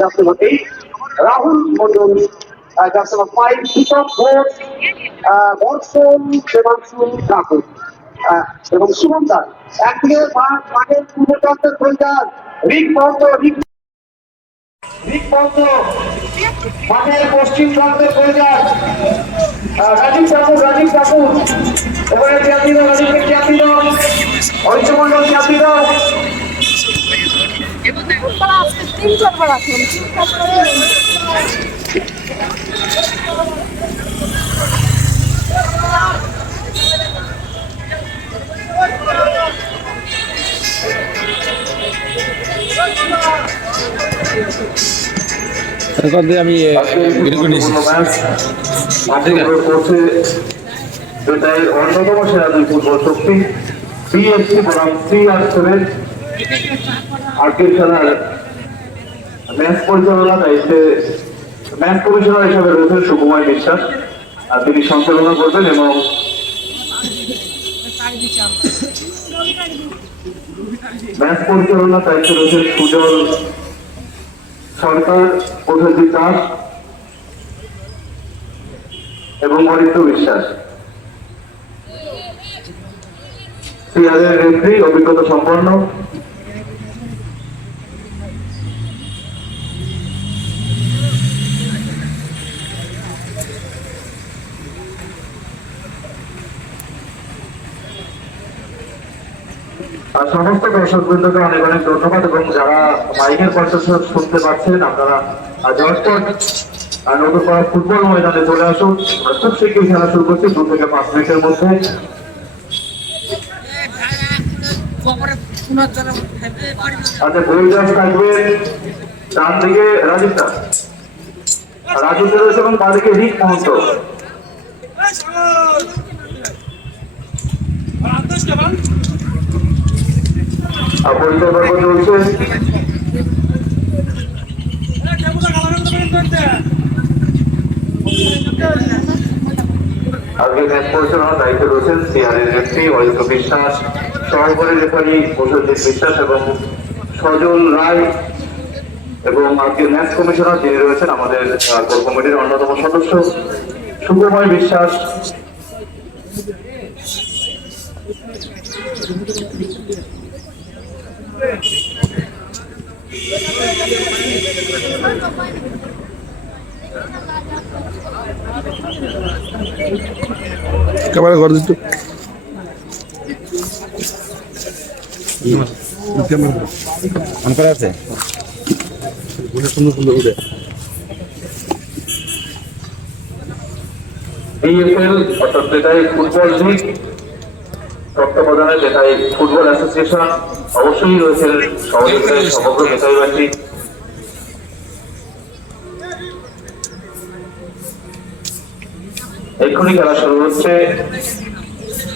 just number 8, Rahul Mondol, just number 5, Deepak Ghosh, Borson Devanshu Thakur, এবং সুমন দাস। একদিকে মাঠের পূর্ব প্রান্তের গোলদার রিক পন্ত, মাঠের পশ্চিম প্রান্তের গোলদার রাজীব ঠাকুর, এবারে খ্যাতি দাও, রাজীবকে খ্যাতি দাও, অরিত্র মন্ডল খ্যাতি দাও। আমি এটাই অন্যতম সেরা দুই ফুটবল শক্তি পিএসসি বনাম CR7। আজকের খেলার ম্যাচ পরিচালনা দায়িত্বে ম্যাচ কমিশনার হিসাবে রয়েছেন সুকুমার বিশ্বাস, আর তিনি সঞ্চালনা করবেন, এবং ম্যাচ পরিচালনার দায়িত্বে রয়েছেন সুজল সরকার, প্রসেনজিৎ দাস এবং অরিত্র বিশ্বাস। সিআরের রেফারি অভিজ্ঞতা সম্পন্ন আর সমস্ত দর্শক বৃন্দকে অনেক অনেক ধন্যবাদ, এবং যারা মাইকের কণ্ঠস্বর শুনতে পাচ্ছেন আপনারা জয়স্পট নতুন করা ফুটবল ময়দানে চলে আসুন। খুব শীঘ্রই খেলা শুরু করছি 2 থেকে 5 মিনিটের মধ্যে। আচ্ছা, গোলদাস থাকবেন ডান দিকে রাজীব দাস, রয়েছে, এবং বাঁ দিকে রিক মহন্ত। পরিচয় পর্ব চলছে। আজকে ম্যাচ পরিচালনার দায়িত্বে রয়েছেন সিআরের রেফারি অরিত্র বিশ্বাস, সহকারী রেফারি প্রসেনজিৎ বিশ্বাস এবং সজল রায়, এবং আজকে ম্যাচ কমিশনার যিনি রয়েছেন আমাদের কোর কমিটির অন্যতম সদস্য সুকুমার বিশ্বাস। ক্যামেরা করে দিত অন করা আছে সুন্দর সুন্দর উঠে। বিএফএল অর্থাৎ বেতাই ফুটবল লিগ তত্ত্বাবধানে বেতাই ফুটবল অ্যাসোসিয়েশন অবশ্যই রয়েছেন সহযোগিতায় সমগ্র বেতাইবাসী। এক্ষুনি খেলা শুরু হচ্ছে।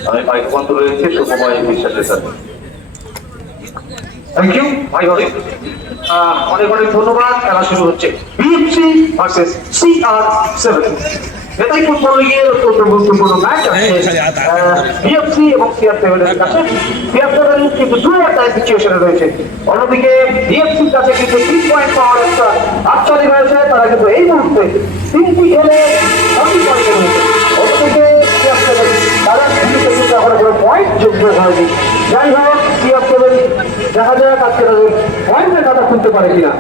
আমি মাইক বন্ধ রয়েছে সুকুমার বিশ্বাসের সাথে। থ্যাংক ইউ ভাই, অনেক অনেক ধন্যবাদ। খেলা শুরু হচ্ছে বিএফসি ভার্সেস CR7 বেতাই ফুটবল লিগের অত্যন্ত গুরুত্বপূর্ণ ম্যাচ আছে বিএফসি এবং CR7 এর কাছে। CR7 কিন্তু ডু অর ডাই সিচুয়েশনে রয়েছে, অন্যদিকে বিএফসির কাছে কিন্তু 3 পয়েন্ট পাওয়ার একটা আচ্ছাদি রয়েছে। তারা কিন্তু এই মুহূর্তে 3টি খেলে 40 পয়েন্টে রয়েছে, অন্যদিকে CR7 তারা কিন্তু এখনো কোনো পয়েন্ট যোগ্য হয়নি। যাই হোক, CR7 দেখা যাক আজকে তাদের পয়েন্টের কথা শুনতে পারে কিনা।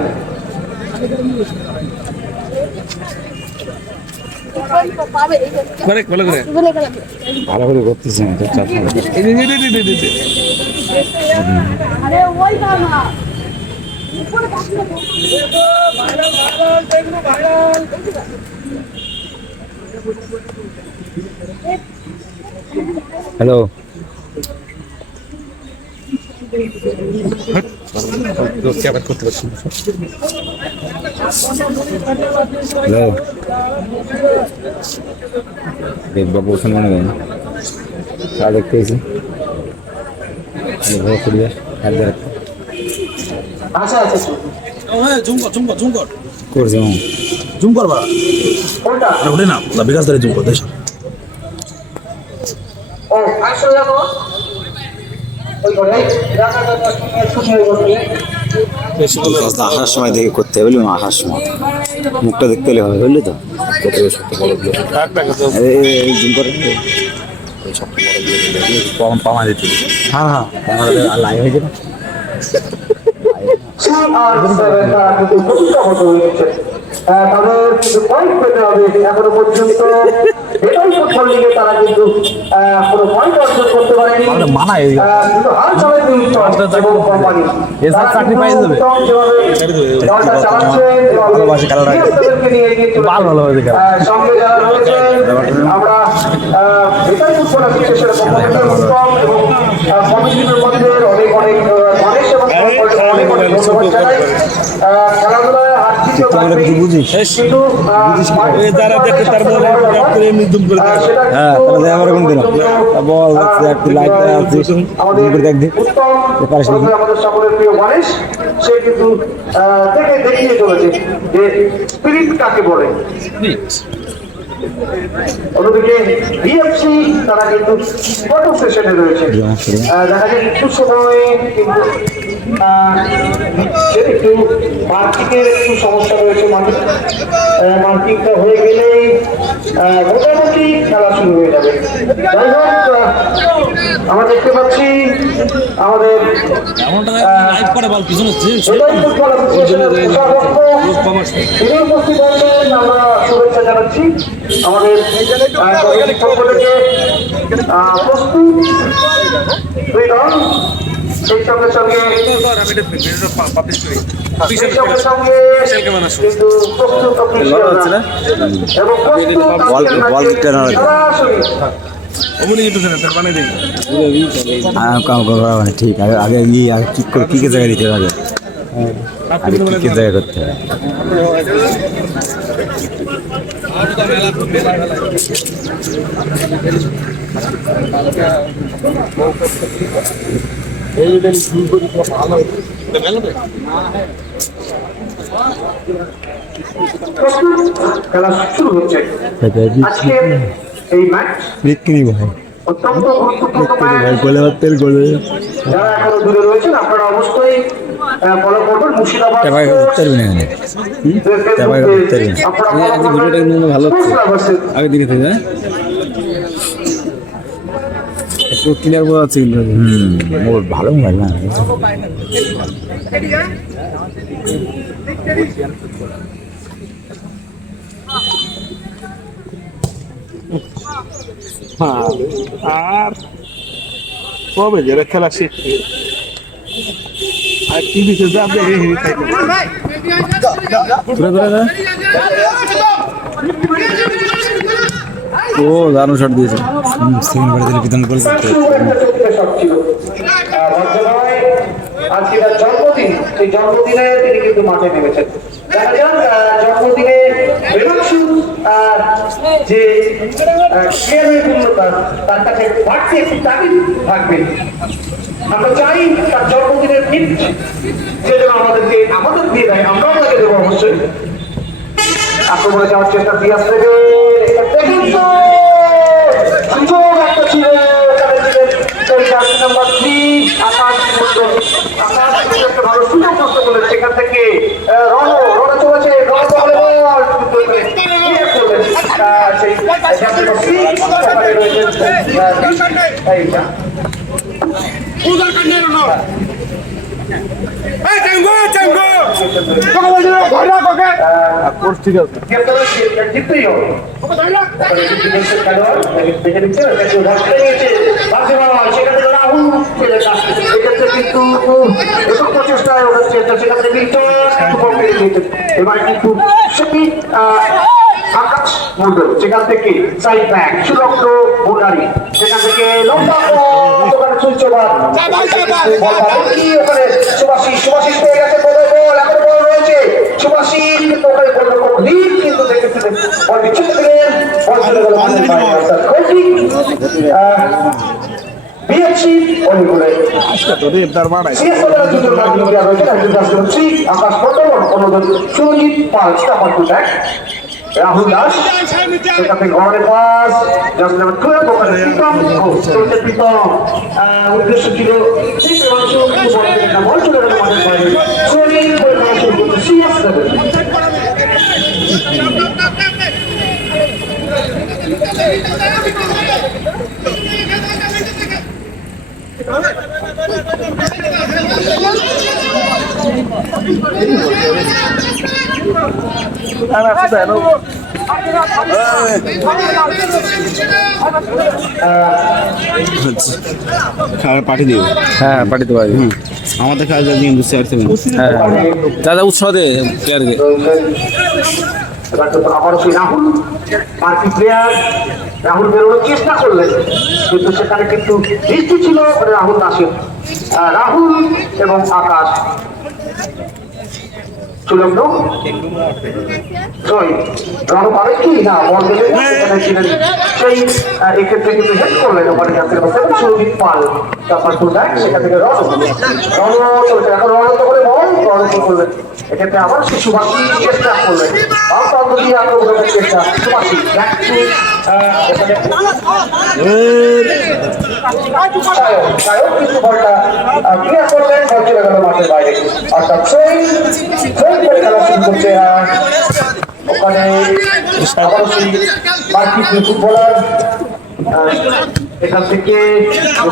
ভালো করে করতেছি হ্যালো করতে পারছি হ্যালো বাবু ওখানে মনে করেন খেলা দেখতে এসেছি আচ্ছা আচ্ছা করছি জুম করবা কোনটা ওটা না বিকাশ দাঁড়িয়ে জুম কর দেশ ও আসলে যাবো ওই ঘরে রাখা শুনে কাজটা আসার সময় দেখে করতে হবে, বুঝলি, আসার সময় মুখটা দেখতে হলে হবে, বুঝলি তো। কত শক্ত বড় জুম করে পামা দিতে, হ্যাঁ হ্যাঁ লাইভ হয়ে যাবে। তাদের কিন্তু পয়েন্ট পেতে হবে। এখনো পর্যন্ত এটাই ফুটবল লিগে তারা কিন্তু কোনো পয়েন্ট অর্জন করতে পারেনি। কিন্তু হাল চলে এবং কোম্পানি চাকরি পাই যাবে। দলটা চালাচ্ছেন নিয়ে এগিয়ে চলেছে। সঙ্গে যারা রয়েছেন আমরা এটাই ফুটবল অ্যাসোসিয়েশনের পক্ষ থেকে উত্তম এবং কমিটির মধ্যে অনেক অনেক গণেশ এবং অনেক অনেক ধন্যবাদ জানাই। খেলাধুলায় হার জিতেও থাকবে, কিন্তু যারা দেখে তার মনে এমনি দুম করে হ্যাঁ তাহলে আবার কোন দিন বল একটু লাইট আছে আমাদের দেখ দিই উত্তম পারিস নাকি? আমাদের সকলের প্রিয় গণেশ, সে কিন্তু দেখিয়ে চলেছে যে স্পিরিট কাকে বলে। অন্যদিকে বিএফসি তারা কিন্তু ফটো সেশনে রয়েছে। দেখা যায় একটু সময় কিন্তু একটু মার্কিংয়ের একটু সমস্যা রয়েছে। মার্কিংটা হয়ে গেলেই মোটামুটি খেলা শুরু হয়ে যাবে। যাই হোক, আমরা দেখতে পাচ্ছি আমাদের ফুটবল অ্যাসোসিয়েশনের কোষাধ্যক্ষ তিনি উপস্থিত হয়েছেন, আমরা শুভেচ্ছা জানাচ্ছি। আমাদের পক্ষ থেকে প্রস্তুত দুই দল, সেই সঙ্গে সঙ্গে কিন্তু প্রস্তুত এবং ঠিক আগে আগে গিয়ে আগে ঠিক করে কি জায়গায় দিতে হবে, আগে কি জায়গায় করতে হবে। খেলা শুরু হচ্ছে। আজকে এই ম্যাচ বিক্রি ভাই অত্যন্ত গুরুত্বপূর্ণ ম্যাচ। তেল গোলে যারা এখনো দূরে রয়েছেন আপনারা অবশ্যই ফলো করবেন। মুর্শিদাবাদ ভালো আগে দিকে থেকে একটু ক্লিয়ার বোঝা যাচ্ছে কিন্তু মোর ভালো মোবাইল না। আর কবে যে খেলা শিখছে আর টিভিতে যাবে ও দারুণ শট দিয়েছে, সেকেন্ড করে দিলে পিতন গোল করতে। আজকে তার জন্মদিন, সেই জন্মদিনে তিনি কিন্তু মাঠে নেমেছেন। দেখা যাক জন্মদিনে বেনাক্ষী যে পূর্ণতা তার কাছে বাড়তি একটু তাগিদ থাকবে। আমরা চাই তার জন্মদিনের গিফট যে যেন আমাদের দিয়ে দেয়, আমরাও তাকে দেবো অবশ্যই। আক্রমণে যাওয়ার চেষ্টা পিয়াস নেবে, সুযোগ একটা ছিল, নাম্বার 3 আকাশ মন্ডল। আকাশ একটা ভালো সুযোগ নষ্ট করলেন, সেখান থেকে রণ চলেছে, জিততেই হবে। এবার কিন্তু আকাশ মন্ডল, সেখান থেকে সাইড ব্যাক সুলগ্ন মুরারি, সেখান থেকে লম্বা সুভাষিস পেয়ে গেছে, বল এখন বল রয়েছে সুভাষিস, কিন্তু ওখানে কিন্তু দেখেছিলেন বল বিচ্ছুত দিলেন, বল চলে গেল বিএফসি অনুকূলে। আকাশ মন্ডল, অন্যজন সুরজিৎ পাল, স্টাফার টু ব্যাক। রাহুল দাস সেখান থেকে গড়ের পাস জাস্ট নাম্বার 12 ওখানে প্রীতম চলছে প্রীতম উদ্দেশ্য ছিল সেই প্রেমাংশু কিন্তু বল থেকে না বল চলে গেল মাঠের বাইরে সোনিং করে খেলা শুরু করছে CS7 খাবার পাঠিয়ে দিও। হ্যাঁ পাঠিয়ে দেবো হুম, আমাদের কাজ আছে বুঝতে পারছি না। হ্যাঁ দাদা উৎসাহ দে প্লেয়ারকে আবারও সেই রাহুল মার্কি প্লেয়ার রাহুল বেরোনোর চেষ্টা করলেন কিন্তু সেখানে কিন্তু দৃষ্টি ছিল রাহুল দাসের রাহুল এবং আকাশ সুলগ্ন জয় রণ পাবে কি না বল দেবে সেখানে ছিলেন সেই এক্ষেত্রে কিন্তু হেড করলেন ওখানে জাতীয় সুরজিৎ পাল তারপর ব্যাক সেখান থেকে রণ চলছে এখন রণ করে বল রণ করলেন এক্ষেত্রে আবার সে সুভাষী চেষ্টা করলেন বাম প্রান্ত দিয়ে আক্রমণের চেষ্টা সুভাষী ব্যাক টু সায়ক কিন্তু বলটা ক্লিয়ার করলেন বল চলে গেল মাঠের বাইরে অর্থাৎ সেই করে খেলা শুরু করছে ওখানে আবারও সেই মার্কি ফুটবলার এখান থেকে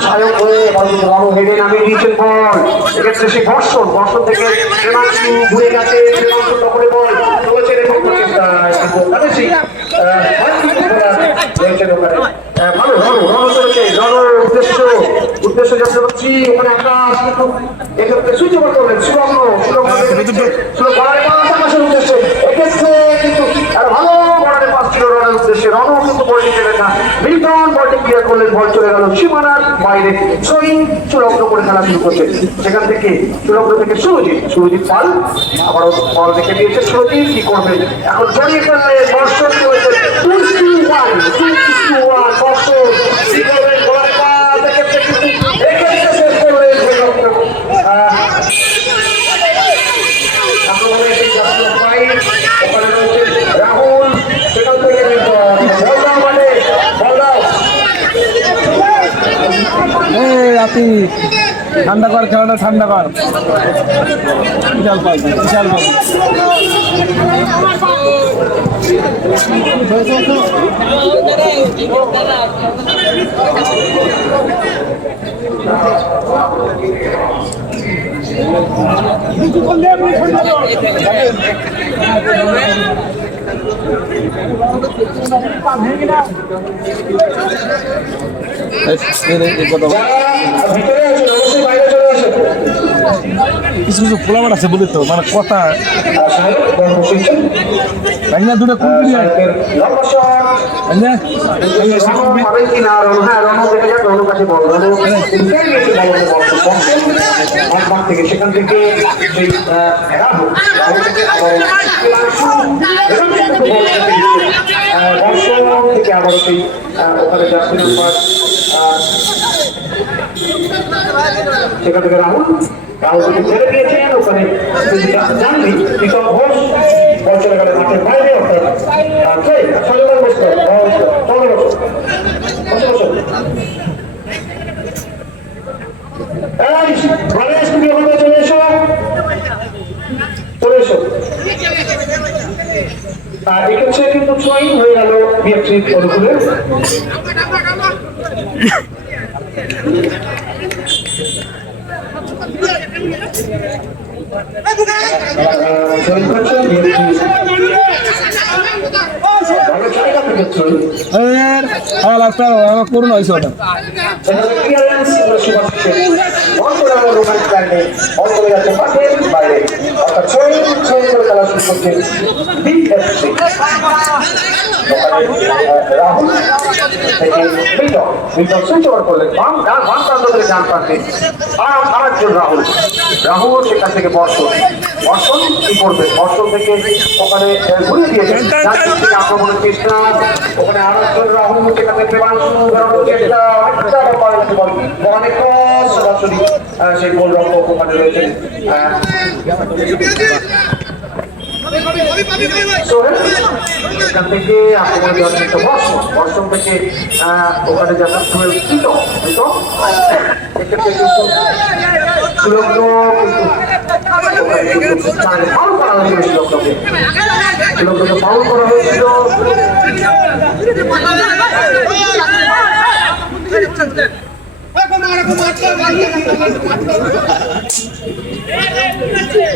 সায়ক হয়ে রণ হেডে নামিয়ে দিয়েছেন বল এক্ষেত্রে সে ঘর্ষণ থেকে প্রেমাংশু ঘুরে গেছে প্রেমাংশু তখনই বল চলেছে রেকর্ড চেষ্টা কিন্তু ওখানে সেই মার্কি ফুটবলার রয়েছেন ওখানে ভালো রণ চলেছে রণের উদ্দেশ্য যাচ্ছে হচ্ছি ওখানে আকাশ কিন্তু এক্ষেত্রে সুইচ ওভার করলেন সুলগ্ন আকাশের উদ্দেশ্যে এক্ষেত্রে কিন্তু ভালো বলারের পাস ছিল রণের উদ্দেশ্যে রণও কিন্তু বল নিতে না মিল্টন বলটি ক্লিয়ার করলেন বল চলে গেল সীমানার বাইরে সুইং সুলগ্ন করে খেলা শুরু করছে সেখান থেকে সুলগ্ন থেকে সুরজিৎ পাল আবারও বল রেখে দিয়েছে সুরজিৎ কি করবেন এখন জড়িয়ে ফেললে বর্ষণ চলেছে 2-1 বর্ষণ কি করবেন বলারের পাস এক্ষেত্রে কিন্তু শেষ করলেন রাহুল সেখান থেকে রাতি ঠান্ডা কর খেলাটা ঠান্ডা কর বিশাল পাল বিশাল পাল কিছু কিছু ফোলাবার আছে বুঝলি তো মানে কথা তাই না দুটো কোন সেখান থেকে আবার সেই ওখানে সেখান থেকে রাহুল থেকে ছেড়ে দিয়েছেন ওখানে জানলি কৃষক ঘোষ বল চলে গেল মাঠের বাইরে অর্থাৎ চলে এসো এক্ষেত্রে কিন্তু ছয় হয়ে গেল বিএফসি অনুকূলে করুন হয়েছে ওটা রাহুল সেখান থেকে বর্ষণ কি করবে বর্ষণ থেকে ওখানে ঘুরিয়ে দিয়েছে আক্রমণের চেষ্টা ওখানে আরেকজন রাহুল সেখানে প্রেমাংশু বেরোনোর চেষ্টা অনেক সরাসরি সেই গোলরক্ষক ওখানে রয়েছেন সোহেল এখান থেকে আক্রমণ দেওয়ার চেষ্টা বর্ষণ থেকে ওখানে যাবে সোহেল এক্ষেত্রে কিন্তু সুলগ্ন ফাউল করা হয়েছিল সুলগ্নকে ফাউল করা হয়েছিল।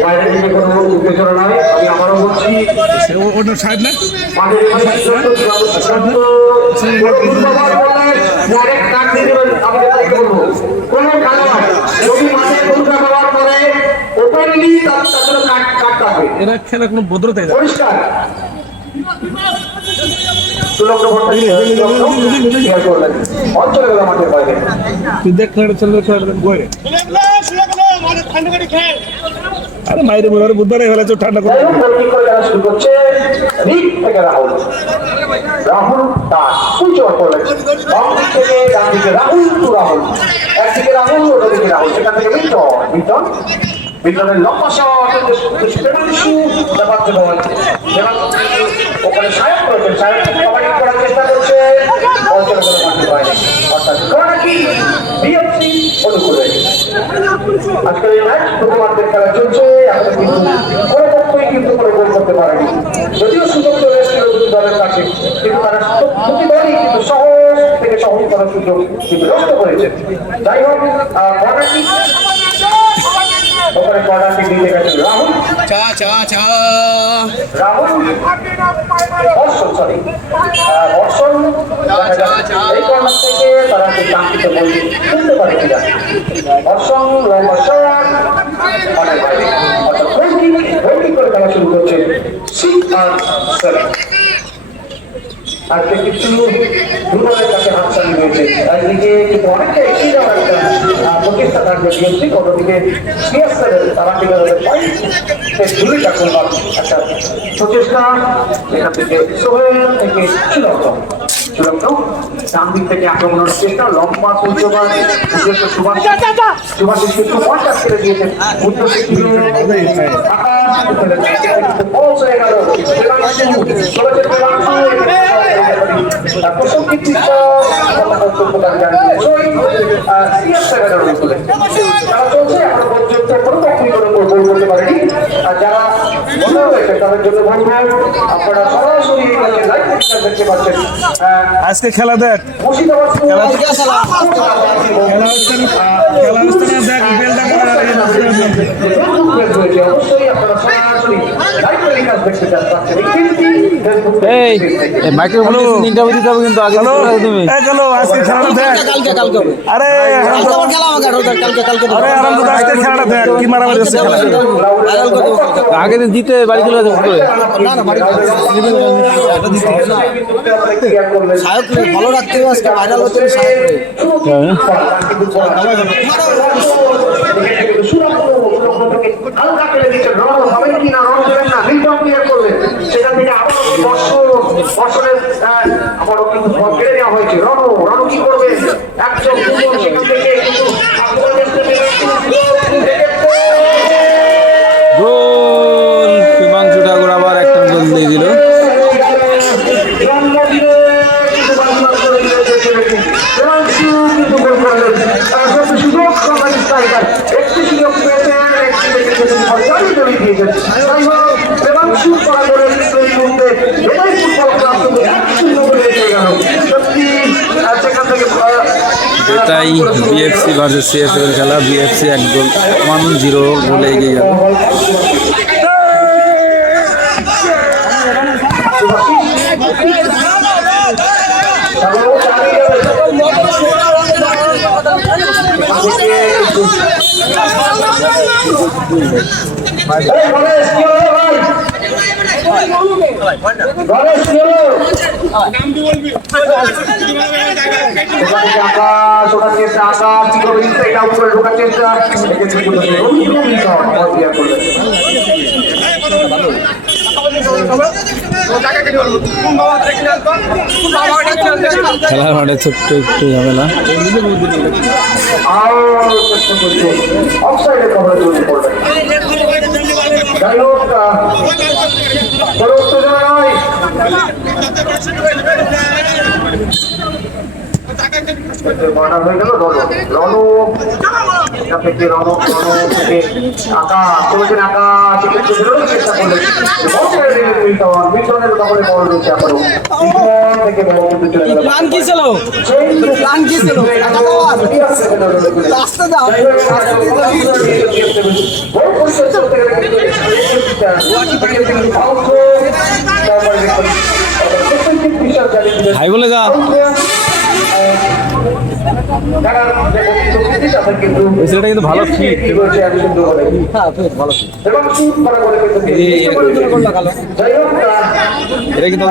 বাইরের দিকে কোনো উত্তেজনা নয়, আমি আবারও বলছি ওটা সাইড না মাঠের এখানে সিদ্ধান্ত দুর্ব্যবহার করলে ডাইরেক্ট কাট দিয়ে দেবেন। আমি তাদেরকে বলবো কোনো খেলোয়াড় যদি মাঠে দুর্ব্যবহার করে ওপেনলি তাদের কাট থাকবে, এরা খেলা কোনো ভদ্রতাই না। পরিষ্কার সুলগ্ন করলেন অঞ্চলে গেল মাঠের বাইরে। তুই দেখ খেলাটা চলবে খেলাটা গোয়ে আরে মাইরে মনে হয় বুধবারে খেলা চো ঠান্ডা করে যাই হোক, গোলকিক করে খেলা শুরু করছে রিক থেকে রাহুল দাস সুইচ অফ করলেন বাম দিক থেকে ডান দিকে রাহুল টু রাহুল, একদিকে রাহুল অন্যদিকে রাহুল, সেখান থেকে বিটনের লম্বা শট ওখানে সায়ক করেছেন, সায়ক কবাডি করার চেষ্টা করছে অর্থাৎ কর্নাকি বিএফসি অনুকূলে। আজকের এই ম্যাচ প্রতিমাদের খেলা চলছে, এখন কিন্তু কোনো পক্ষই কিন্তু কোনো গোল করতে পারেনি, যদিও সুযোগ চলে এসেছিল দুটি দলের কাছে, কিন্তু তারা দুটি দলই কিন্তু সহজ থেকে সহজ করার সুযোগ কিন্তু নষ্ট করেছে। যাই হোক, কর্নাকি ওখানে কর্নারটি দিয়ে গেছেন রাহুল বর্ষণ এই কর্নার থেকে তারা সেই কাঙ্ক্ষিত বল খেলতে পারে কিনা। বর্ষণ লম্বা শট অনেক বাইরে, অর্থাৎ গোলকিক করে খেলা শুরু করছে CR7। আজকে কিছু দুর্বলের কাছে হাতছানি রয়েছে, একদিকে কিন্তু অনেকটা এগিয়ে যাওয়ার একটা প্রচেষ্টা থাকবে বিএনসি, অন্যদিকে CR7 তারা কিন্তু ভূমিকা করবার একটা প্রচেষ্টা। এখান থেকে সোহেল থেকে সুলগ্ন ডান দিক থেকে আক্রমণের চেষ্টা, লম্বা সূর্যবাদ উদ্দেশ্য সুভাষিস কিন্তু পঞ্চাশ ছেড়ে দিয়েছেন, উদ্দেশ্য পৌঁছে গেল যারা মনে হয়েছে তাদের জন্য বলবো আপনারা সরাসরি দেখতে পাচ্ছেন আজকে খেলা দেখ মুর্শিদাবাদ খেলা হচ্ছে না দেখ বেলটা অবশ্যই আপনারা সরাসরি লাইভ টেলিকাস্ট দেখতে পাচ্ছেন। এই মাইক্রোফোন ইন্টারভিউ দিতে হবে কিন্তু আগে তুমি চলো আজকে খেলাটা দেখ আরে আরে আনন্দ আজকে খেলাটা দেখ কি মারামারি হচ্ছে খেলা আগে দিন জিতে বাড়ি চলে যাবে করে ভালো রাখতে হবে আজকে ভাইরাল হচ্ছে হালকা ফেলে দিচ্ছেন, রন হবেন কিনা, রন দেবেন না, রিটার্ন ক্লিয়ার করলেন, সেখান থেকে আবারও বর্ষণের আবারও কিন্তু কেড়ে নেওয়া হয়েছে। রন কি করবে, একজন দুজন সেখান থেকে কিন্তু গোল হিমাংশু ঠাকুর আবার একটা গোল দিয়ে দিল। এটাই বিএফসি ভার্সেস সিএসএফ খেলা, বিএফসি 1-0 গোলে এগিয়ে গেল। আকাশ ওখান থেকে আকাশ কি করবে, এটা উপরে ঢোকার চেষ্টা, খেলার মাঠে ছোট্ট একটু ঝামেলা। অফসাইডে কভারে চলে পড়বে। যাই হোক মার্ডার হয়ে গেল রণ এটা থেকে রণ থেকে আঁকা করেছেন আঁকা চিকিৎসা বেরোনোর চেষ্টা করলেন মিল্টনের কপালে বল রয়েছে এখনো মিল্টন থেকে বল কিন্তু চলে গেল প্ল্যান কি ছিল? প্ল্যান কি ছিল? রাস্তা দাও। ভাই বলে যা ছেলেটা কিন্তু ভালো ফিট হ্যাঁ, বেশ ভালো। এটা কিন্তু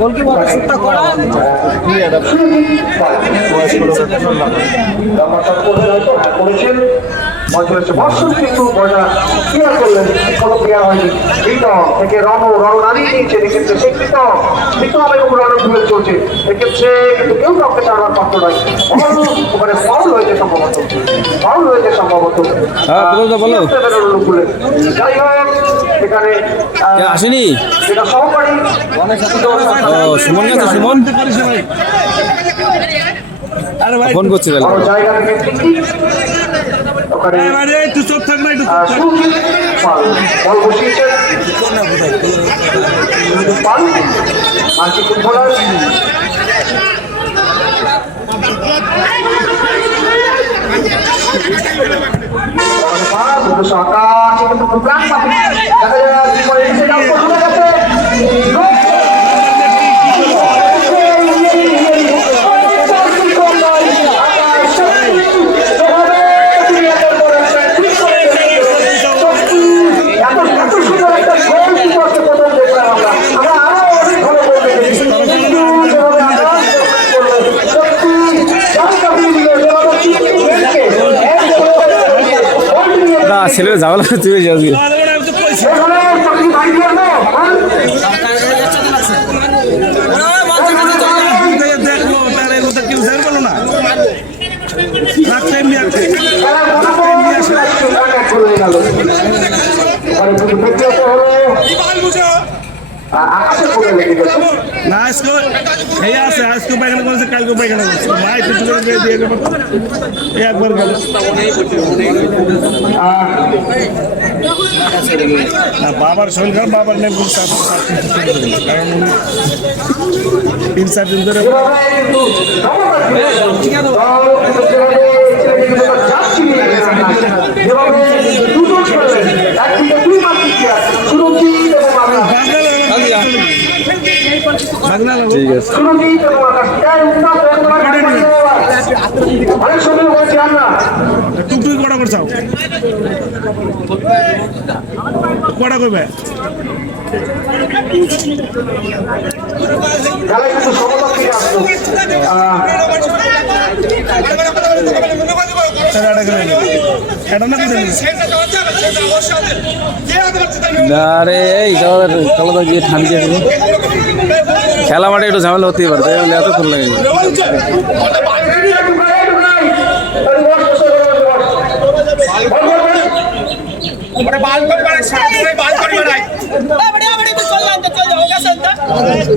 গোলকিপার শুটটা করা। বর্ষণ কিন্তু বলটা ক্লিয়ার করলেন কোনো ক্লিয়ার হয়নি প্রীতম থেকে রণ নামিয়ে নিয়েছে এক্ষেত্রে সেই প্রীতম এবং রণ ভুলে চলছে এক্ষেত্রে কিন্তু কেউ কাউকে ছাড়বার পাত্র নয় মানে ফাউল হয়েছে সম্ভবত যাই হোক এখানে আসেনি যেটা সহকারী সুমন গেছে সুমন আরে ভাই ফোন করছি তাহলে বড় জায়গা থেকে ওখানে আরে একটু চুপ থাক না, একটু চুপ থাক। বল বসিয়েছেন পাল মানসিক ফুটবলার ছেলে যাওয়া তুই যাবি আরে ওরা তো পয়সা দেখলো তার এগুলো কেউ জান বলো না রাখতে এমনি আছে না আজকে এই আছে আজকে পায়খানা করেছে কালকে পায়খানা করেছে মাই কিছু করে দিয়ে দেবে এই একবার গেল না বাবার শরীর খারাপ বাবার নেই কারণ 3-4 দিন ধরে ঠিক আছে অনেক সময় বলছি আমরা টুকটুকি কটা করছাও কটা করবে খেলায় কিন্তু সমতা ফিরে আসলো এটা না আরে এই খেলা গিয়ে ঠান্ডি খেলা মাঠে একটু ঝামেলা হতেই পারে তাই বলে এত ফুল লাগে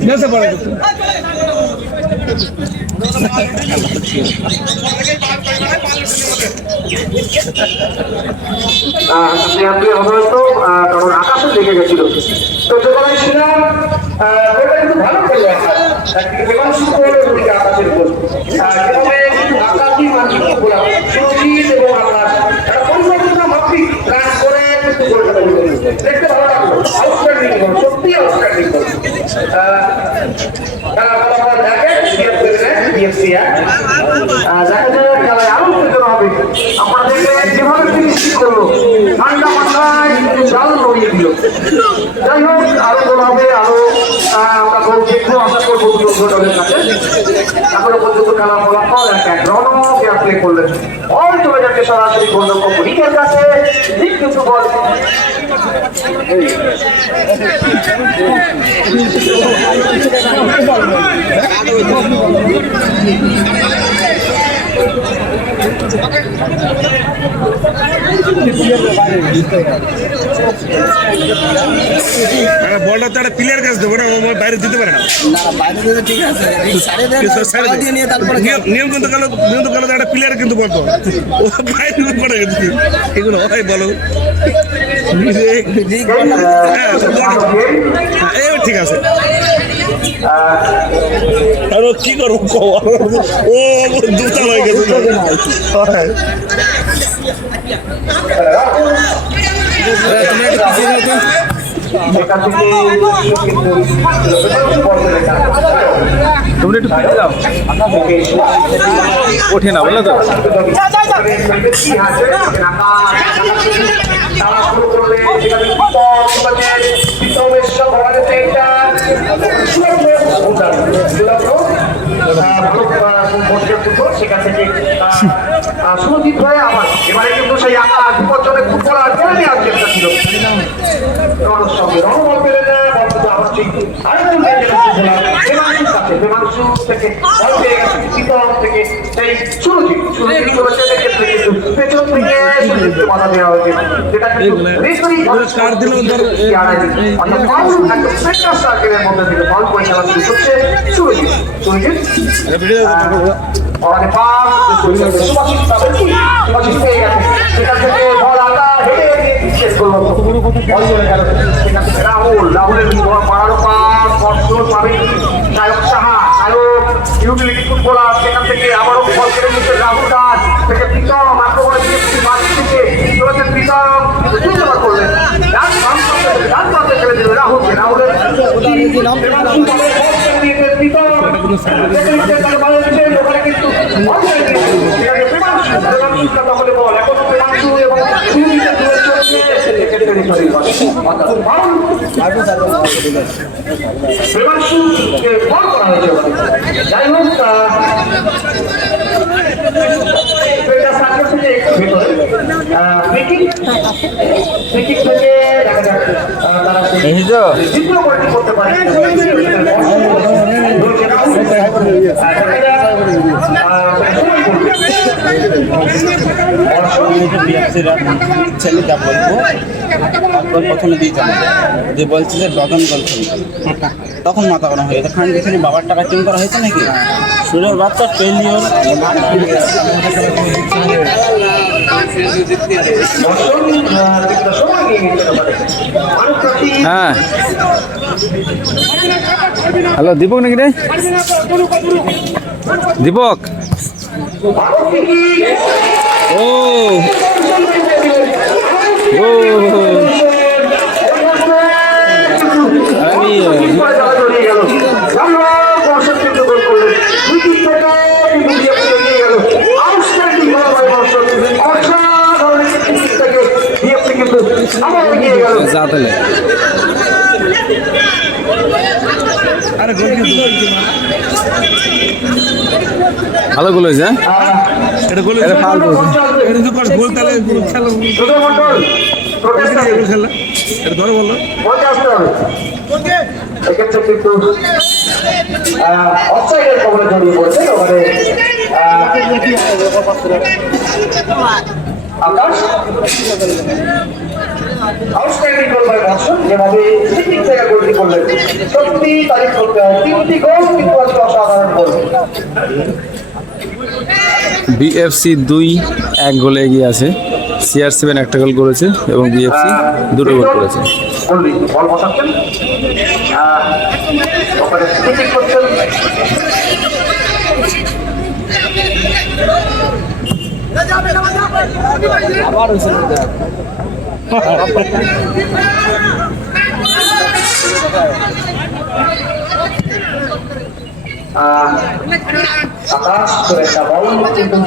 যেতে পারে কারণ আকাশে লেগে গেছিল তো যেখানে ছিলাম ওটা কিন্তু ভালো খেলে আকাশের উপর আকাশই মানসিক সঙ্গীত এবং আকাশ একটা পরিকল্পনা মাফিক রান করে কিন্তু কলকাতা দেখতে ভালো লাগলো আউটস্ট্যান্ডিং গোল সত্যি আউটস্ট্যান্ডিং গোল খেলা ফলাফল দেখেন বিএফসি দেখা যায় খেলায় আরো উত্তেজনা হবে আপনারা দেখবেন যেভাবে ফিনিশিং করলো ঠান্ডা মাথায় জাল নড়িয়ে দিল যাই হোক আরো গোল হবে আরো আমরা গোল দেখবো আশা করবো দুটো দলের কাছে এখনো পর্যন্ত খেলা ফলাফল এক রণ প্লে করলেন বল চলে যাচ্ছে সরাসরি গোলরক্ষক রিকের কাছে ঠিক কিন্তু বল বলটা তো একটা প্লেয়ার কাছে দেবো না, ও বাইরে দিতে পারে না। ঠিক আছে দিয়ে নিয়ে তারপরে নিয়ম কিন্তু গেল একটা প্লেয়ার কিন্তু বলতো ও বাইরে করে গেছে এগুলো হয় বলো। হ্যাঁ ঠিক আছে। আর ও কি করবো ও দুটা হয়ে গেছে। তোমরা একটু পিছিয়ে যাও, ওঠে না বলো তো। সেখান থেকে সুরজিৎ হয়ে আবার এবারে কিন্তু সেই আকার বিপজ্জনক ফুটবলার করে নেওয়ার চেষ্টা ছিল রণর সঙ্গে রণবল পেলে না বলতে আবার ঠিক আরেকজন বেমাংশুর কাছে বেমাংশু থেকে বল পেয়ে গেছে বিপদ থেকে সেই সুরজিৎ করেছে ক্ষেত্রে কিন্তু পেছন থেকে সুরজিৎকে বাধা দেওয়া হয়েছে যেটা কিন্তু কার দিল সেন্টার সার্কেলের মধ্যে থেকে বল পরিচালনা শুরু করছে সুরজিৎ আমাদের সুভাষিত পেয়ে গেছে সেখান থেকে বল আঁকা হেঁটে শেষ করলো বল চলে গেল সেখান থেকে রাহুলের মারারও পাস বর্ষণ পাবে নায়ক সাহা নায়ক ইউটিলিটি ফুটবলার সেখান থেকে আবারও বল কেড়ে নিচ্ছে রাহুল দাস থেকে প্রীতম আক্রমণে থেকে চলেছেন প্রীতম বুঝতে পার করলেন ডান প্রান্তে ফেলে দিল রাহুলকে রাহুলের যাই হোক থেকে দেখা যাক তারা দ্বিতীয় গোলটি করতে পারে ছেলেটা বলবো তারপর প্রথমে দিয়ে যাবো যে বলছে যে ডজন গোল খেলবে, তখন মাথা গরম হয়ে গেছে। খান গেছে বাবার টাকা টিম করা হয়েছে নাকি সুরের বাচ্চা পেলিওর। হ্যাঁ হ্যালো দীপক নাকি রে? দীপক ও ও আমি যা তাহলে আরে গোল কিন্তু ভালো গোল হয়েছে। এটা গোল এটা ফাউল করেছে। এটা তো গোল তাহলে খেলা খেলা এটা ধরে বললো এক্ষেত্রে কিন্তু অফসাইডের খবরে জড়িয়ে পড়েছে ওখানে আকাশ আউটস্ট্যান্ডিং গোল বাই বর্ষণ যেভাবে সিটিং থেকে গোলটি করলেন সত্যি তারিফ করতে হয়। 3টি গোল কিন্তু আজকে অসাধারণ গোল। বিএফসি 2-1 গোলে এগিয়ে আছে। CR7 একটা গোল করেছে এবং বিএফসি দুটো গোল করেছে। বল বসাচ্ছেন ওখানে সিটিং করছেন আবার হয়েছে আকাশ করে একটা বল কিন্তু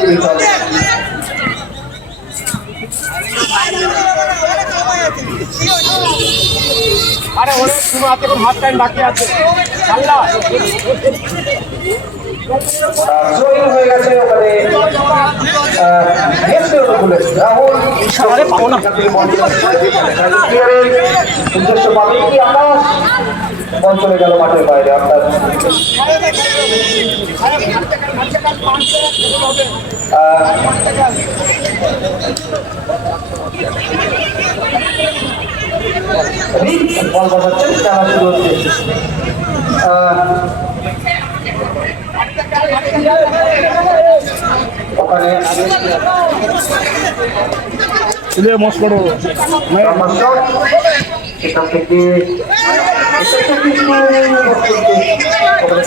আরে ওরে তুমি হাতে কোন হাত টাইম বাকি আছে আল্লাহ জয়ী হয়ে গেছে ওখানে রাহুল উদ্দেশ্য পাবে কি আকাশ বল চলে গেল মাঠের বাইরে। অর্থাৎ বল বসাচ্ছেন, খেলা শুরু হচ্ছে। ওখানে মস্ত করো এখান থেকে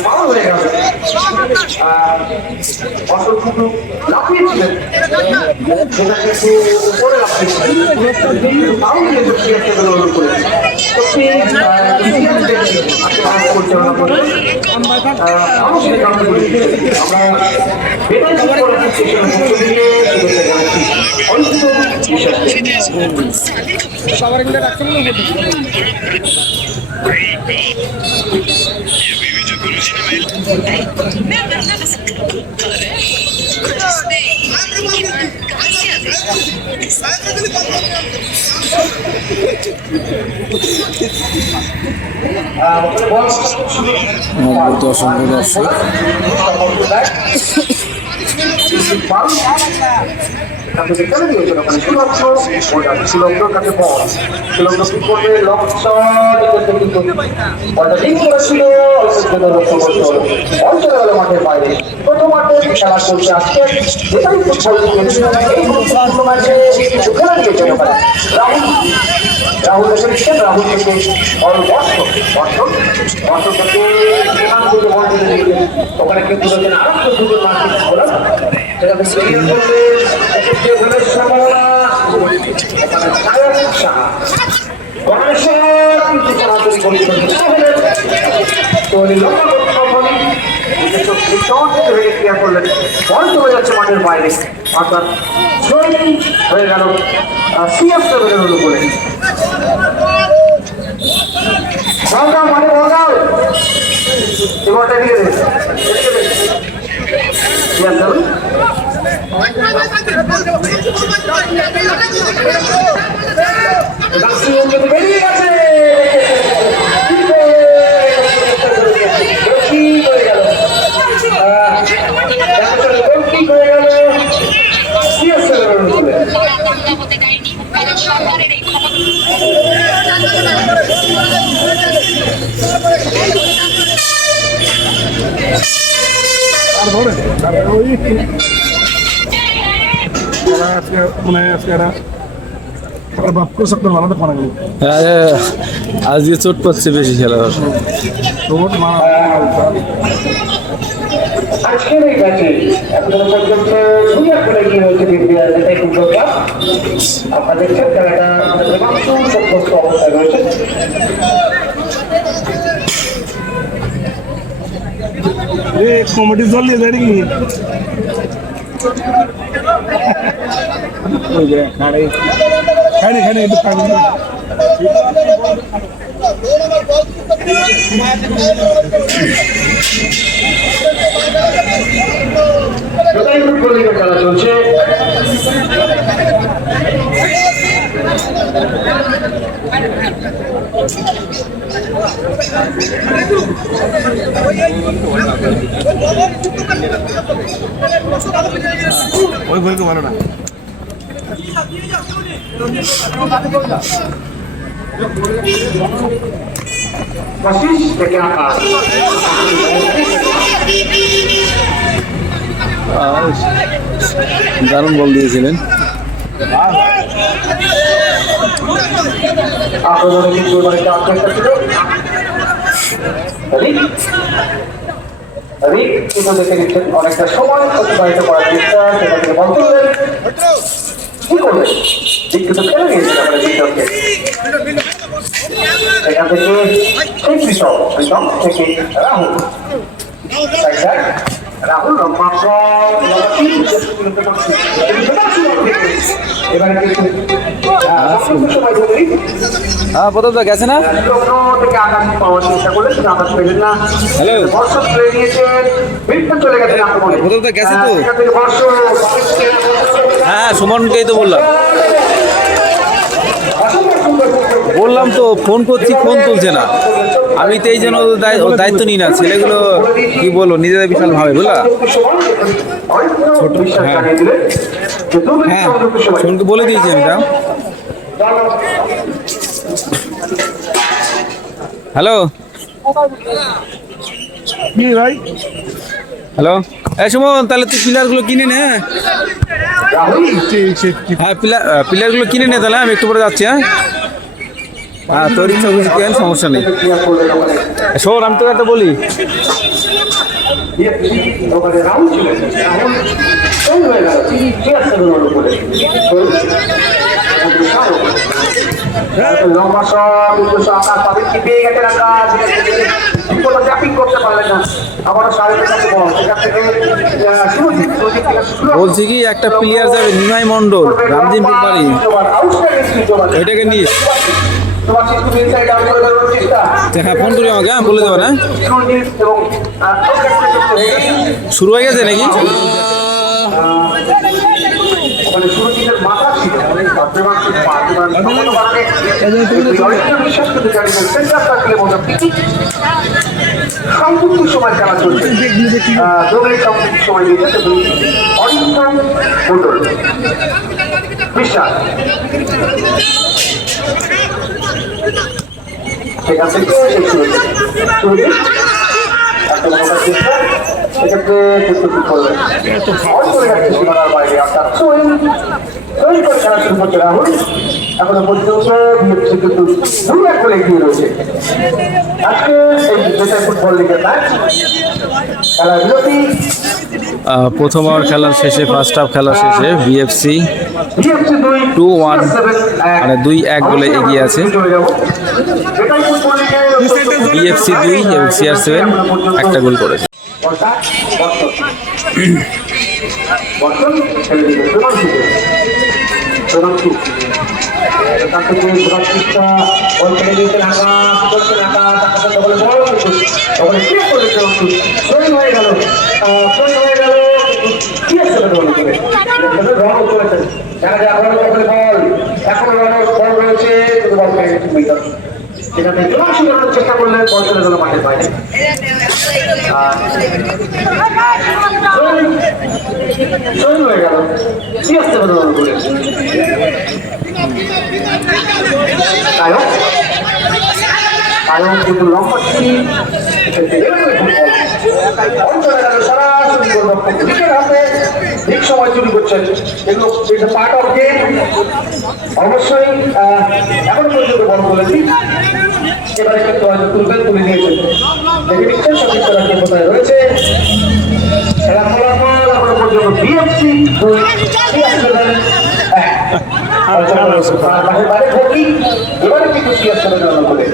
পাওয়া হয়ে গেল। অসল কিন্তু লাফিয়েছিলেন, সেটা কিন্তু উপরে লাফিয়েছিলেন, তাও কিন্তু অনুরোধ করে পরিচালনা করে আমরা সবার এগুলো রাখছেন না অসংখ্য দর্শক মাঠের বাইরে প্রথম মাঠে খেলা চলছে আজকে, যেটাই খেলা দিয়েছেন ওখানে রাহুল এসে দিচ্ছেন, রাহুল থেকে ওখানে কিন্তু আরেকটা দুটো মার্কেট খোলা, সেটাতে ক্লিয়ার করলে সম্ভাবনা চলে যাচ্ছে মাঠের বাইরে, অর্থাৎ হয়ে গেল সিএফ সেভেনের হলো বলে মানে বলগাও এবারটা এদিকে বেরিয়ে গেছে সরকারের এই আর ধরে ওই আজকে মানে আজকে বাপ করে সব ভালো পানা গেল আজকে চোট পাচ্ছে বেশি খেলা রোবট মা আজকের এই ম্যাচে এখনো পর্যন্ত দুনিয়া করে গিয়ে হয়েছে বিপিএল ফুটবল ক্লাব। আপনারা দেখছেন খেলাটা সন্তুষ্ট অবস্থায় রয়েছে। কমেডি চল নিয়ে যায় নাকি খাইনি খাইনি একটু খাইনি খেলা চলছে ওই বই ভালো না দারুণ বল দিয়েছিলেন অনেকটা সময় অতিবাহিত করার চেষ্টা, সেটা থেকে বল তুললেন, কি করলেন কিন্তু খেলে নিয়েছেন আমাদের বিশ্বকে। এখান থেকে সেই কৃষক থেকে রাহুল রাহুল এবারে হ্যাঁ প্রথম তো গেছে না থেকে আকাশ পাওয়ার চেষ্টা করলেন, কিন্তু আকাশ পেলেন না। বর্ষণ তুলে নিয়েছেন, বিপদ চলে গেছেন আক্রমণে। প্রথম তো গেছে তো এখান থেকে বর্ষণ হ্যাঁ সুমনকেই তো বললাম তো ফোন করছি ফোন তুলছে না, আমি তো এই জন্য দায়িত্ব নিই না, ছেলেগুলো কি বলবো নিজেদের বিশাল ভাবে বুঝলা। বিশ্বাস হ্যাঁ। জানিয়ে দিলেন যে 2 মিনিট হ্যাঁ সংযুক্ত সময় শোনকে বলে দিয়েছি আমি এটা। হ্যালো কি ভাই হ্যালো, এই সুমন তাহলে তুই পিলারগুলো কিনে নে। রাহুল হ্যাঁ পিলারগুলো কিনে নে, তাহলে আমি একটু পরে যাচ্ছি। হ্যাঁ তোর ইচ্ছা বুঝি কেন, সমস্যা নেই। ক্রিয়া করলেন ওখানে শোন আমি তোকে একটা বলি, ওখানে রাহুল ছিলেন। রাহুল ফেল হয়ে গেল CR7 উপরে লম্বা শট উদ্দেশ্য আকাশ পাবেন কি পেয়ে গেছেন আকাশ বিপদ ট্যাপিং করতে পারলেন না আবারও সাহেবের কাছে বল সেখান থেকে সুরজিৎ বলছি কি একটা প্লেয়ার যাবে নিমাই মন্ডল রামদিনপুর বাড়ি, ওইটাকে নিস। তোমার শিশু ইনসাইড আউট করে দেওয়ার চেষ্টা হ্যাঁ ফোন করি আমাকে, হ্যাঁ বলে দেবো না। সুরজিৎ এবং শুরু হয়ে গেছে নাকি? মানে সুরজিতের মাথা ছিল বিশ্বাস করতে জানি সেন্টার সার্কেলে মতো সম্পূর্ণ সময় খেলা চলছে দোকানে সম্পূর্ণ সময় দিয়েছে অরিন্দম মন্ডল বিশ্বাস সেখান থেকে সুরজিৎ একটা মোটা চেষ্টা সেক্ষেত্রে প্রস্তুতি করলেন করে যাচ্ছে সীমানার বাইরে অর্থাৎ সুইং করে খেলা শুরু করছে রাহুল এখনো পর্যন্ত বিএফসি কিন্তু 2-1 করে এগিয়ে রয়েছে আজকে এই দেশের ফুটবল লিগের ম্যাচ খেলার বিরতি প্রথম ওভার খেলার শেষে, ফার্স্ট হাফ খেলার শেষে বিএফসি বিএফসি 2-1 মানে 2-1 বলে এগিয়ে আছে। চলে যাব এটাই ফুটবল লিগের বিএফসি 2 এবং CR7 একটা গোল করেছে। অর্থাৎ বর্তন খেলে দিবে সোনামসু এখান থেকে সোনামসুটা বল খেলে দিয়েছেন আকাশ করছেন আকাশের বলে বল ওখানে শেষ করলেন সোনামসু সই হয়ে গেল কি আছে বল করে রন করেছেন দেখা যায় আবার বল এখন রানার বল রয়েছে বল খেলে গেছে মিটার সেখানে সোনামসু করার চেষ্টা করলেন বল চলে গেল মাঠের বাইরে জয়েন হয়ে গেল CR7 করে আয়ন কিন্তু লম্বা ঠিক সময় চুরি করছেন এগুলো পার্ট অফ গেম অবশ্যই এখন পর্যন্ত বল বলেছি এবারে কিন্তু হয়তো তুলে নিয়েছেন দেখে নিচ্ছেন সঠিক করার কোথায় রয়েছে খেলা ফলাফল এখনো পর্যন্ত বিএফসি 2 বাইরে ভর্তি এবারে কিন্তু CR7 করে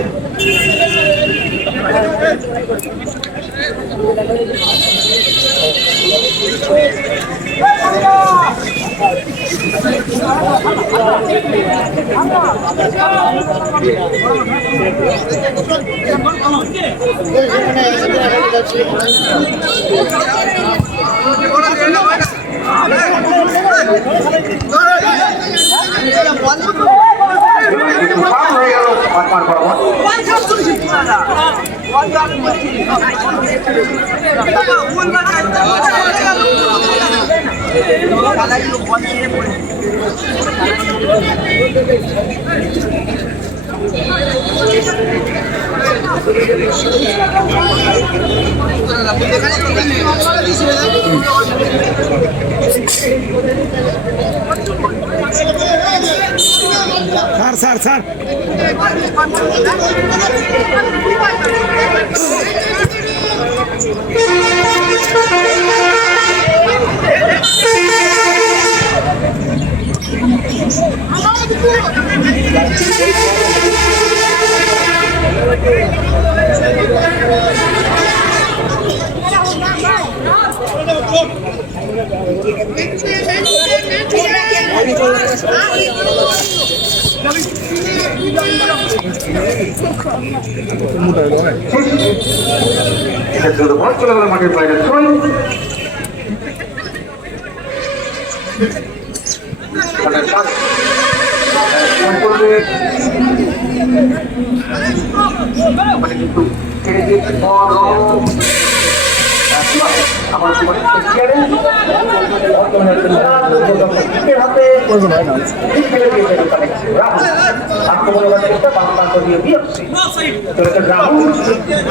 হয়ে গেল পার বরাবর স্যার চলে গেল মাঠের বাইরে কিন্তু আমার সুপার ক্লিয়ারে হাতে রাহুল আক্রমণের চেষ্টা বাংলাদেশ দিয়ে বিএফসি রাহুল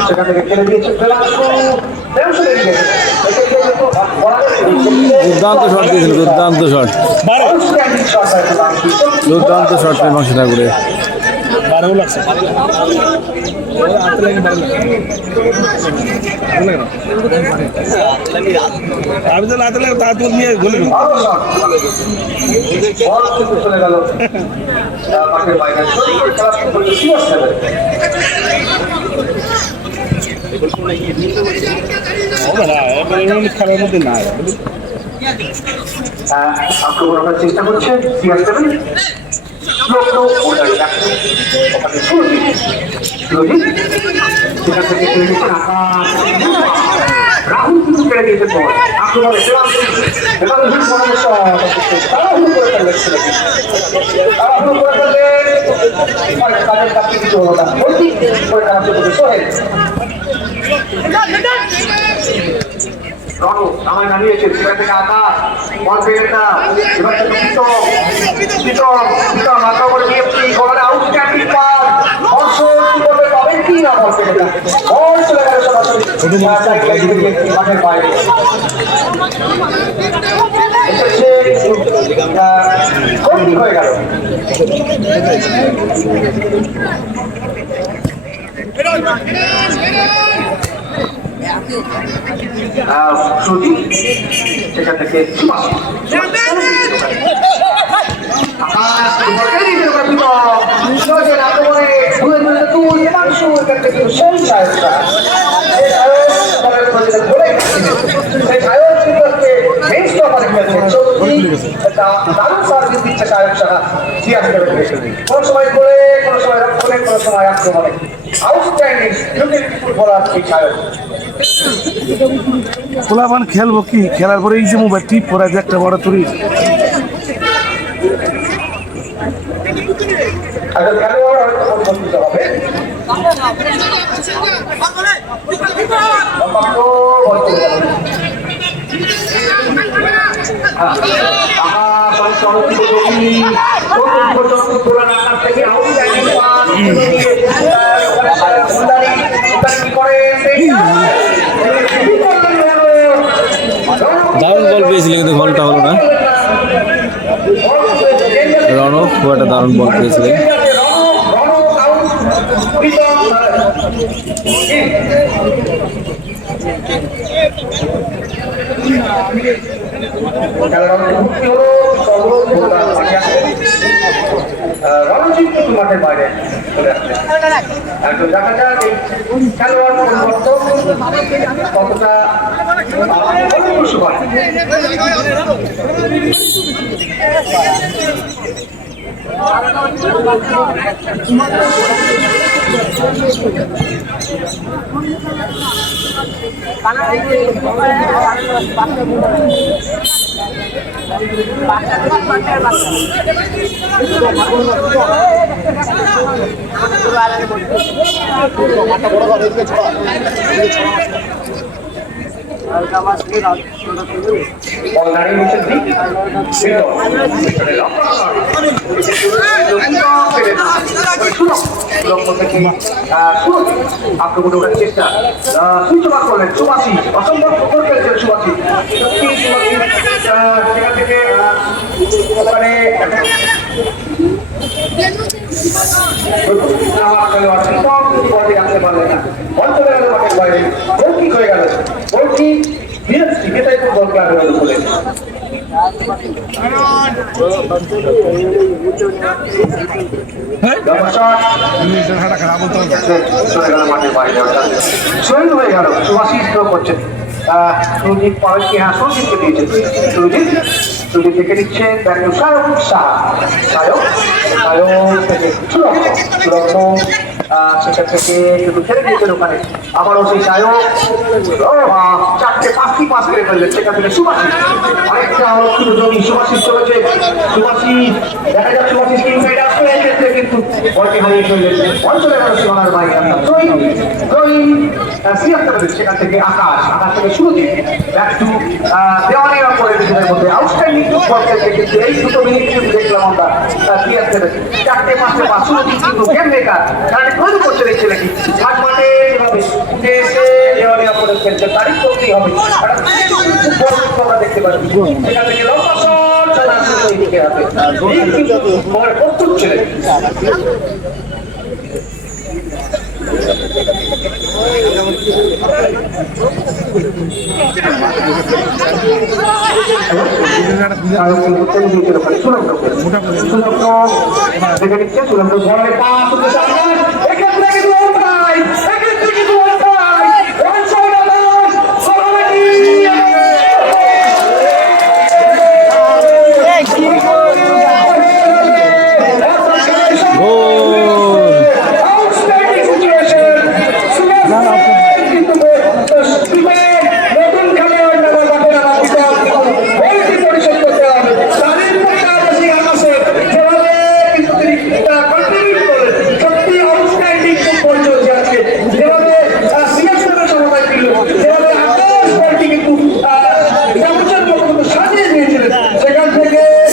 সেখান থেকে খেলে দিয়েছে দুর্দান্ত শট দিয়েছিল, দুর্দান্ত শট, দুর্দান্ত শট মীমাংসা ঠাকুরের। 12 লাগছে আমি তো রাতে লাগে তা তোর নিয়ে গলি চলে গেল মাঠের বাইরে খেলার মধ্যে না আক্রমণ করার চেষ্টা করছে রাহুল কিন্তু কেড়ে দিয়েছে আক্রমণে কিছু হলো না সোহেল রঘু আমায় নামিয়েছে সেখান থেকে আকাশ বল পেয়ে না এবার থেকে পিতম মাথা করে বিএফসি গোলে আউটস্ট্যান্ডিং পাস অর্জন কি করবে পাবেন কি না বল পেয়ে না বল চলে গেল সরাসরি মাঠের বাইরে কোনটি হয়ে গেল সেখান থেকে কোন সময় করে কোন সময় রক্ষণে কোন সময় আক্রমণে আউটস্ট্যান্ডিং ফুটবলার এই সায়ক খোলাপান খেলবো কি খেলার পরে এই যে মোবাইল টিপ পড়া যে একটা বড় তুরি দারুণ বল পেয়েছিল কিন্তু গোলটা হলো না। রনক খুব একটা দারুণ বল পেয়েছিলেন। মাঠের বাইরে চলে আসছে একজন দেখা যাক এই খেলোয়াড় পরিবর্তন কতটা আক্রমণ করার চেষ্টা সূচনা করলেন সুবাসী অসম্ভব ফুটবল খেলছেন সুবাসী সেখান থেকে আসতে পারলেন না বল চলে গেল মাঠের বাইরে গোল কিক হয়ে গেল গোল কিক বিএফসি মেটাই ফুটবল ক্লাবের অনুকূলে শহীদ হয়ে গেল সুভাষী স্ট্রোক করছেন সুরজিৎ পাওয়ারকে হ্যাঁ সুরজিৎকে দিয়েছেন সুরজিৎ থেকে নিচ্ছেন ব্যাটু সায়ক সায়ক থেকে সুরক্ষ সেখান থেকে কিন্তু ছেড়ে দিয়েছেন ওখানে আবারও সেই সায়ক চারটে পাঁচটি পাস করে ফেললেন সেখান থেকে সুভাষী অনেকটা কিন্তু জমি সুভাষী চলেছে সুভাষী দেখা যাক সুভাষী স্কিম সাইড আসলে এক্ষেত্রে কিন্তু বলটি হারিয়ে ফেললেন অঞ্চলে সীমানার বাইরে সেখান থেকে আকাশ থেকে শুরু দিয়ে ব্যাক টু দেওয়ানিয়া করে নিজেদের মধ্যে আউটস্ট্যান্ডিং কিন্তু এই দুটো মিনিট কিন্তু দেখলাম আমরা চারটে পাঁচটে পাঁচ শুরু কিন্তু গেম মেকার তারা তৈরি করতে দেখছে নাকি মাঠ মাঠে যেভাবে এসে দেওয়ানিয়া করে ফেলছে তারই করতেই হবে আমরা দেখতে পাচ্ছি সেখান থেকে লম্বা শট চলা আসলে এই দিকে হাতে প্রস্তুত ছিলেন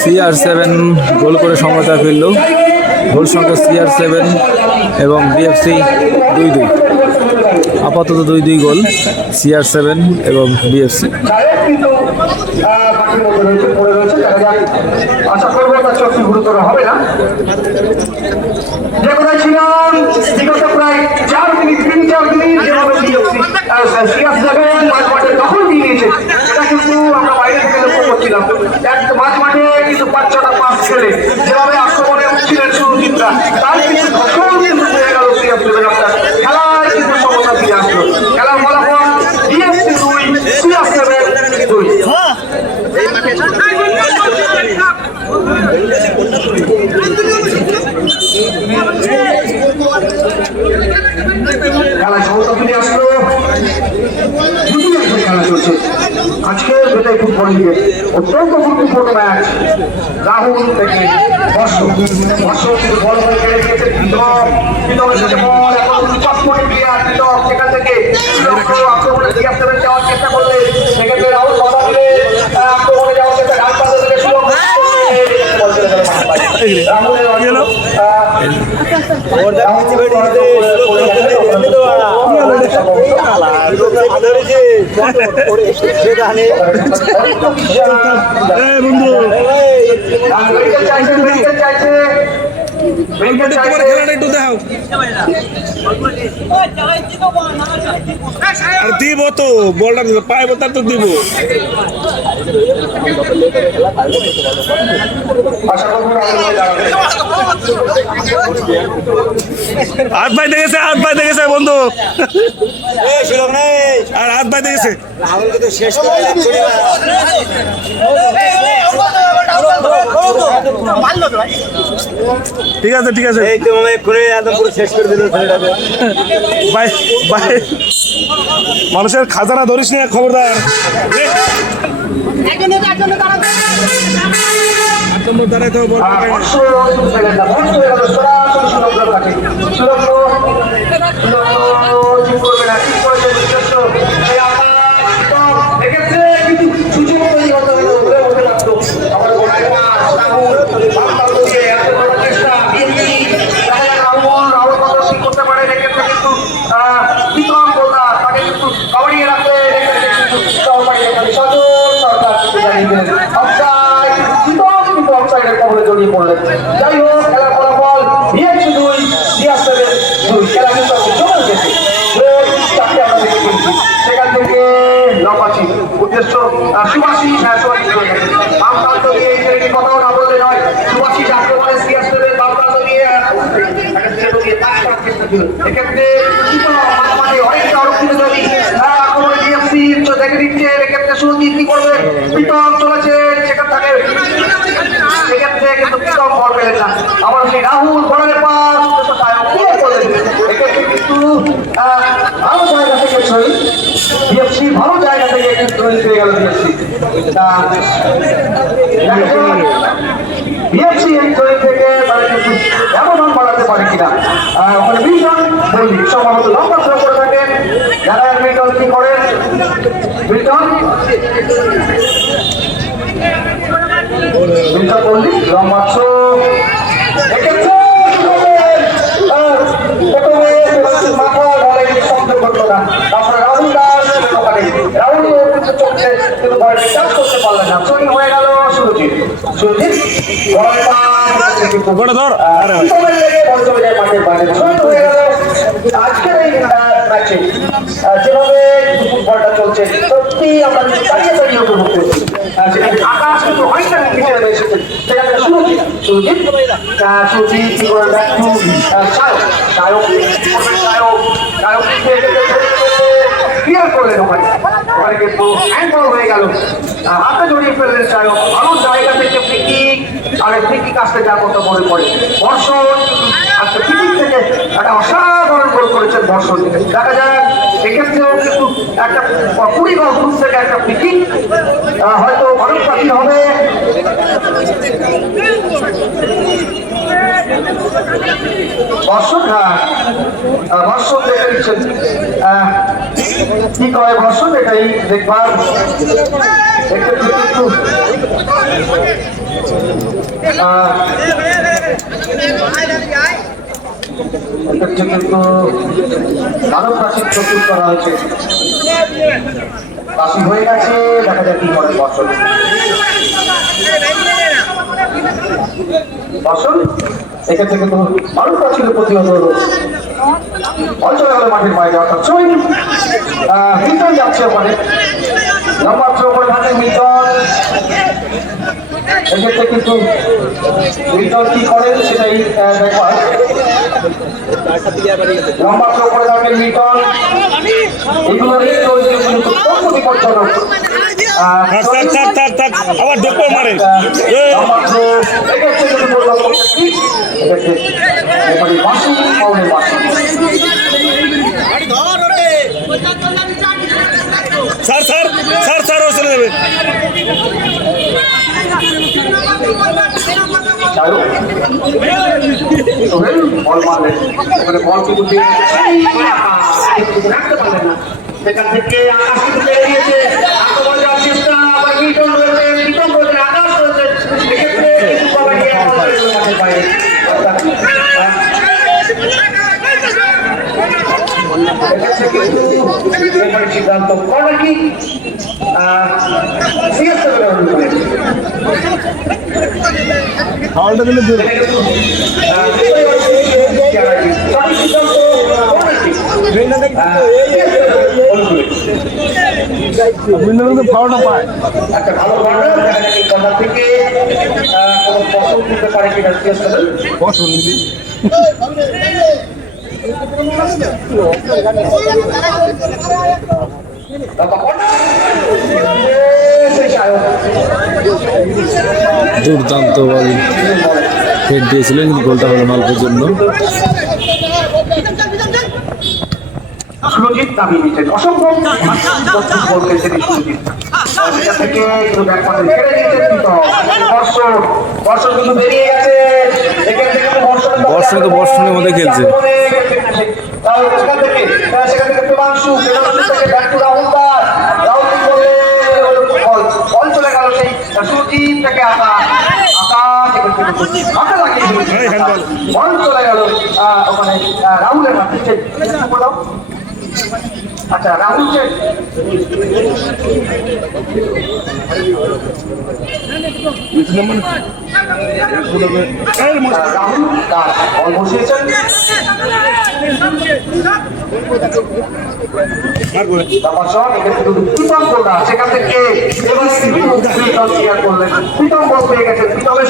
CR7 গোল করে সমতা ফিরল গোল সংখ্যা CR7 এবং BFC 2-2 আপাতত 2-2 গোল CR7 এবং BFC আশা করবো তার চোখটি গুরুতর হবে না যে কোথায় ছিলাম বিগত প্রায় 4 মিনিট 3-4 মিনিট যেভাবে মাঠে দখল নিয়ে নিয়েছে এটা কিন্তু আমরা বাইরে থেকে লক্ষ্য করছিলাম মাঝ মাঠে কিন্তু 5-6টা পাস খেলে যেভাবে আক্রমণে উঠছিলেন সুরজিৎরা তার কিন্তু দখল কিন্তু হয়ে গেল খেলায় কিন্তু সমতা ফিরে আসলো খেলার ফলাফল BFC 2 CR7 2 খেলা সমতা ফিরে আসলো খেলা চলছে আজকের বেটাই ফুটবল লিগে অত্যন্ত গুরুত্বপূর্ণ ম্যাচ রাহুল থেকে বর্ষক কিন্তু বল হয়ে খেলে দিয়েছে বিতমের সাথে বল এখন চটপটে প্লেয়ার বিতক সেখান থেকে আক্রমণে দিয়ে আসতে যাওয়ার চেষ্টা করলে সেক্ষেত্রে রাহুল কথা দিলে আক্রমণে যাওয়ার চেষ্টা ডান পাশে দিলে খেলাটা একটু দেখাও আর দিব তো বলটা পাইব তার তো দিব হাত পাইতে গেছে বন্ধু আর হাত পাইতে গেছে ঠিক আছে শেষ করে দিল মানুষের খাজানা ধরিস না খবরদার দাঁড়ায় তো যাই হোক খেলার ফলাফল BFC 2 CR7 2 খেলা কিন্তু জমে গেছে সেখান থেকে লম্বাচি উদ্দেশ্য সুভাষী বাম প্রান্ত দিয়ে এই ছেলেটি কথাও না বললে নয় সুভাষী যাকে বলে CR7 বাম প্রান্ত দিয়ে এক্ষেত্রে অনেকটা আরক্ষিত জমি আক্রমণে BFC দেখে দিচ্ছে এক্ষেত্রে সুরজিৎ কি করবে প্রীতম চলেছে সেখান থেকে সেক্ষেত্রে কিন্তু প্রীতম বল পেলেন না আবার সেই রাহুল বলের পাস থ্রোয়িং বিএফসি ভালো জায়গা থেকে একটু থ্রোয়িং পেয়ে গেল বিএফসি বিএফসি এই থ্রোয়িং থেকে তারা কিন্তু ব্যবধান বাড়াতে পারে কিনা ওখানে মিল্টন মল্লিক সম্ভবত লম্বা থ্রো করে থাকেন যারা মিল্টন কি করেন মিল্টন মল্লিক লম্বা থ্রো এক্ষেত্রে মাথা বলে শব্দ করলো না তারপরে রাহুল দাস ওখানে রাহুল চলছে কিন্তু বলটি টাচ করতে পারলেন না চুরি হয়ে গেল সুরজিৎ সুরজিৎ বড় ধর বল চলে যায় মাঠের বাইরে চুরি হয়ে গেল আজকের এই ম্যাচে যেভাবে ফুটবলটা চলছে সত্যি আমরা দাঁড়িয়ে দাঁড়িয়ে উপভোগ করছি আকাশ কিন্তু অনেকটা পিছিয়ে নেমে এসেছে সেখানে সুরজিৎ সুরজিৎ সুরজিৎ কি করে ব্যাক টু সায়ক ক্লিয়ার করলেন ওখানে ওখানে কিন্তু হ্যান্ডবল হয়ে গেল হাতে জড়িয়ে ফেললেন সায়ক ভালো জায়গা থেকে ফ্রিকিক আর ফ্রিকিক আসতে যার মতো মনে পড়ে বর্ষণ আজকে ফ্রিকিক থেকে একটা অসাধারণ গোল করেছেন বর্ষণ দেখা যায় এক্ষেত্রেও কিন্তু একটা 20 গজ দূর থেকে একটা ফ্রিকিক হয়তো অনেক পাখি হবে বর্ষণ বর্ষণ দেখে নিচ্ছেন কি কয় বর্ষণ এটাই দেখবার এক্ষেত্রে কিন্তু কিন্তু মানব প্রাচীর প্রস্তুত করা হয়েছে বাসি হয়ে গেছে দেখা যায় কি করে বর্ষণ বর্ষণ এক্ষেত্রে কিন্তু মানব প্রাচীরের প্রতিহত হলো অঞ্চলে গেল মাঠের বাইরে অর্থাৎ ছবি মিল্টন যাচ্ছে ওখানে লম্বা থ্রো করে থাকে মিল্টন এক্ষেত্রে কিন্তু মিল্টন কি করেন সেটাই দেখবার লম্বা থ্রো করে থাকেন মিল্টন এগুলো কিন্তু বিপজ্জনক আবার ঢোকো মারে লম্বা থ্রো এক্ষেত্রে যদি বললাম এক্ষেত্রে বাসি পাউনের বাসি স্যার স্যার স্যার স্যার ও চলে যাবে বল মারলেন ওখানে বল কিন্তু রাখতে পারলেন না সেখান থেকে আকাশ কিন্তু পেয়ে গিয়েছে আক্রমণ যাওয়ার চেষ্টা আবার মিল্টন রয়েছে মিল্টন রয়েছে আকাশ রয়েছে সেক্ষেত্রে বাইরে সিদ্ধান্ত কর্নার কিক ফাউলটা দিলে দূর ফাউলটা পায় একটা ভালো কর্নার থেকে কোনো পছন্দ দিতে পারে কিনা বসুন দুর্দান্ত বল হেড দিয়েছিলেন কিন্তু গোলটা হলো মালকের জন্য সুরজিৎ দাবি নিচ্ছেন অসম্ভব বল খেলছেন সুরজিৎ সেটা থেকে একটু ব্যাকপাতে ছেড়ে দিয়েছেন বর্ষণ কিন্তু বেরিয়ে গেছে এখান থেকে বর্ষণ তো বর্ষণের মধ্যে খেলছে তাও সেখান থেকে প্রেমাংশু থেকে ব্যাক টু রাহুল দাস রাহুল কি করলে বল চলে গেল সেই সুরজিৎ থেকে মাথা লাগিয়ে বল চলে গেল ওখানে রাহুলের মাঠে আচ্ছা রাহুল রাহুল দাস বল বসিয়েছেন সেখান থেকে প্রীতম বল পেয়ে গেছে প্রীতমের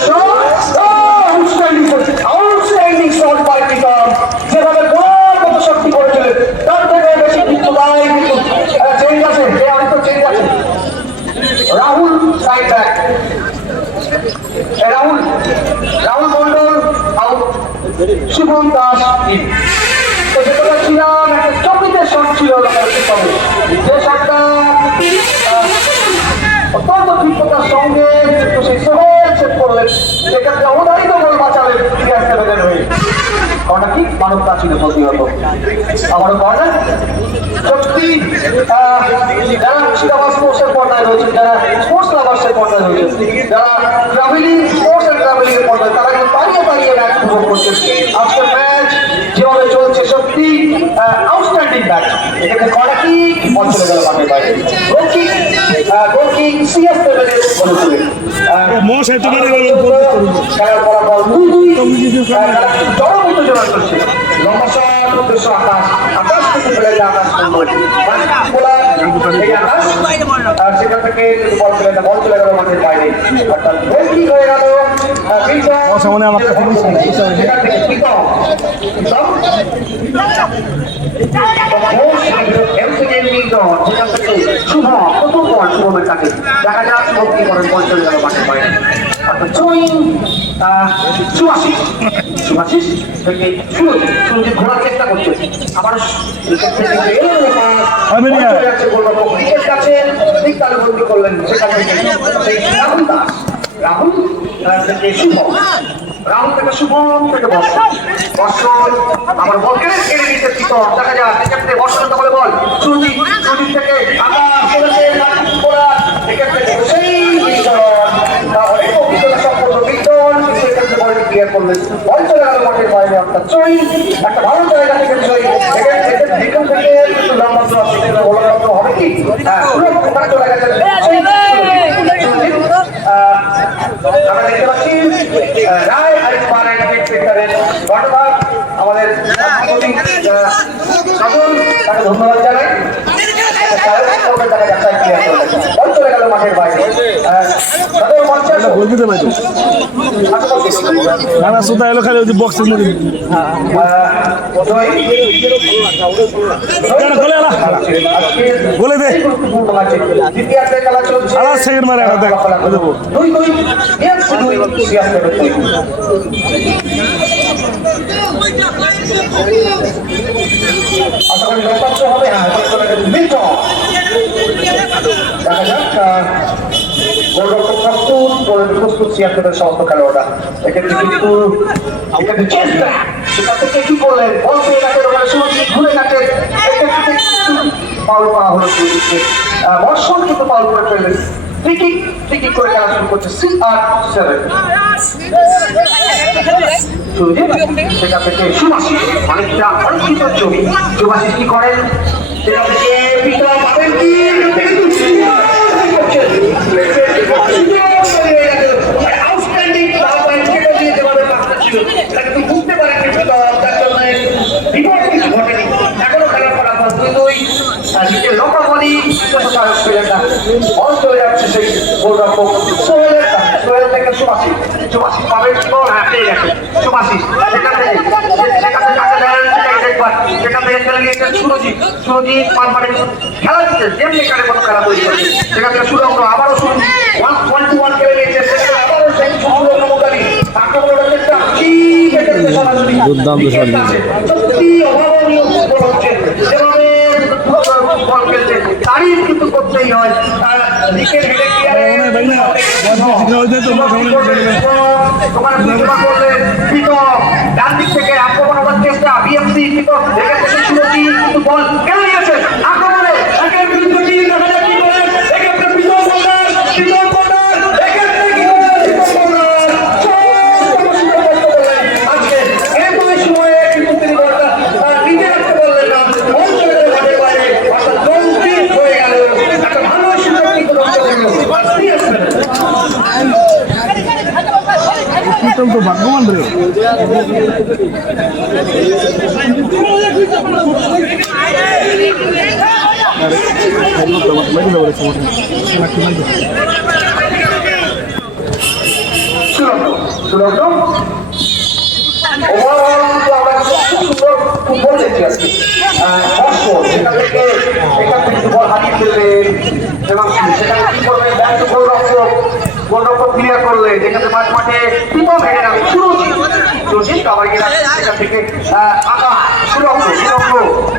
আউটস্ট্যান্ডিং শট বাই প্রীতম যেভাবে গোল মতো শক্তি করেছিলেন তার থেকে বেশি কিন্তু ভাই কিন্তু চেঞ্জ আছে চেঞ্জ আছে Rahul side back Rahul Mondal out Shubham Das তো যেটা ছিলাম একটা চকিতে শট ছিল যে শটটা অত্যন্ত তীব্রতার সঙ্গে কিন্তু সেই সোহেল সেট করলেন, সেক্ষেত্রে অবধারিত গোল বাঁচালেন সিআর সেভেনের হয়ে। কর্নার কিক মানব ছিল প্রতিহত। আবারও কর্নার। সত্যি যারা সিলেবাস স্পোর্টসের পর্দায় রয়েছেন, যারা স্পোর্টস লাভার্সের পর্দায় রয়েছেন, যারা ট্রাভেলিং স্পোর্টস এন্ড ট্রাভেলিং এর পর্দায়, তারা কিন্তু পারিয়ে ম্যাচ উপভোগ করছেন। আজকের ম্যাচ যেভাবে চলছে সত্যি আউটস্ট্যান্ডিং ম্যাচ। এখানে কর্নার কিক বল চলে গেল মাঠের বাইরে। গোল কিক সিএস সেভেনের অনুকূলে। মশাই তোমার খেলার ফলাফল 2-2। চরম উত্তেজনা চলছে। লম্বা শট, উদ্দেশ্য আকাশ, আকাশ থেকে ফেলে যায় আকাশ সুন্দর। এই আকাশ আর সেখান থেকে বল চলে গেল মাঠের বাইরে। অর্থাৎ গোল কিক হয়ে গেল সামনে আমার কাছে সেখান থেকে প্রীতম সেখান থেকে শুভ প্রথম বল শুভমের কাছে। দেখা যাক শুভ কি করেন, বল চলে গেল মাঠের বাইরে। অর্থাৎ সুভাষিস থেকে সুরজিৎ ঘোরার চেষ্টা করছে। আবার কাছে ঠিক তালুবন্দি করলেন। সেখান থেকে রাহুল দাস, রাহুল থেকে শুভ, রাহুল থেকে শুভম থেকে বর্ষণ, আবার বল কেড়ে নিতে প্রীতম। দেখা যাক এক্ষেত্রে বর্ষণ বলে বল সুরজিৎ থেকে আকাশ চলেছে এক্ষেত্রে সেই তাহলে সম্পূর্ণ বিজ্ঞান সেক্ষেত্রে বল ক্লিয়ার করলেন, বল চলে গেল মাঠের বাইরে। অর্থাৎ চই একটা ভালো জায়গা থেকে চই বিজ্ঞান থেকে কিন্তু লম্বা হবে কি ওখানে চলে গেছে। আমরা দেখতে পাচ্ছি রায় আরিফ ঘটনার আমাদের তাকে ধন্যবাদ জানাই। চলে গেল মাঠের বাইরে। নানা সুতা এলো খালি ওই বক্সের মধ্যে বলে দে আলাদা সেকেন্ড মারে একটা দেখ আশা করি লক্ষ্য হবে। হ্যাঁ দেখা যাক প্রস্তুত সিয়ার সমস্ত খেলোয়াড়রা। এক্ষেত্রে কিন্তু সেখান থেকে কি করলেন, বল পেয়ে গেছেন ওখানে সুরজিৎ ঘুরে গেছেন। এক্ষেত্রে পাউল করা হলো সুরজিৎকে, বর্ষণ কিন্তু পাউল করে ফেললেন। ফ্রি কিক করে খেলা শুরু করছে CR7। সেখান থেকে সুভাষিস অনেকটা অনেকটা জমি। সুভাষিস কি করেন, সেখান থেকে পিতা পাবেন কি আউটস্ট্যান্ডিং কিন্তু বুঝতে পারেন তার জন্য বিপদ কিছু ঘটেনি। এখনো খেলার ফলাফল 2-2। নিচে লম্বা বলি বল চলে যাচ্ছে সেই গোলরক্ষক সোহেল থেকে সুভাষিস পাবেন কি বল, হ্যাঁ পেয়ে গেছে সুভাষিস। সেখান থেকে সেখান থেকে চলে গিয়েছেন সুরজিৎ পান মানে খেলা দিচ্ছে যেমনি কারের মতো খেলা তৈরি করছে। সেখান থেকে সুরঙ্গ আবারও সুরজিৎ 1-1 খেলে নিয়েছে। আবারও সেই সুরঙ্গী আক্রমণের চেষ্টা সত্যি অভাবনীয় ফুটবল হচ্ছে। যেভাবে বল খেলছে তারিফ কিন্তু করতেই হয়। দিকের হেডে ডান দিক থেকে আক্রমণ করার চেষ্টা বিএফসি কিন্তু সুরজিৎ কিন্তু বল কেন নিয়েছে আক্রমণে তো ভাগ্যবান রে ফুটবল দেখছি আজকে সেখান থেকে বল হারিয়ে ফেলবে এবং সেখানে কি করবে ব্যাক গোলরক্ষক ক্লিয়ার করলে যেখানে মাঠে প্রীতম হেডে নামে সুরজিৎ আবার সেখান থেকে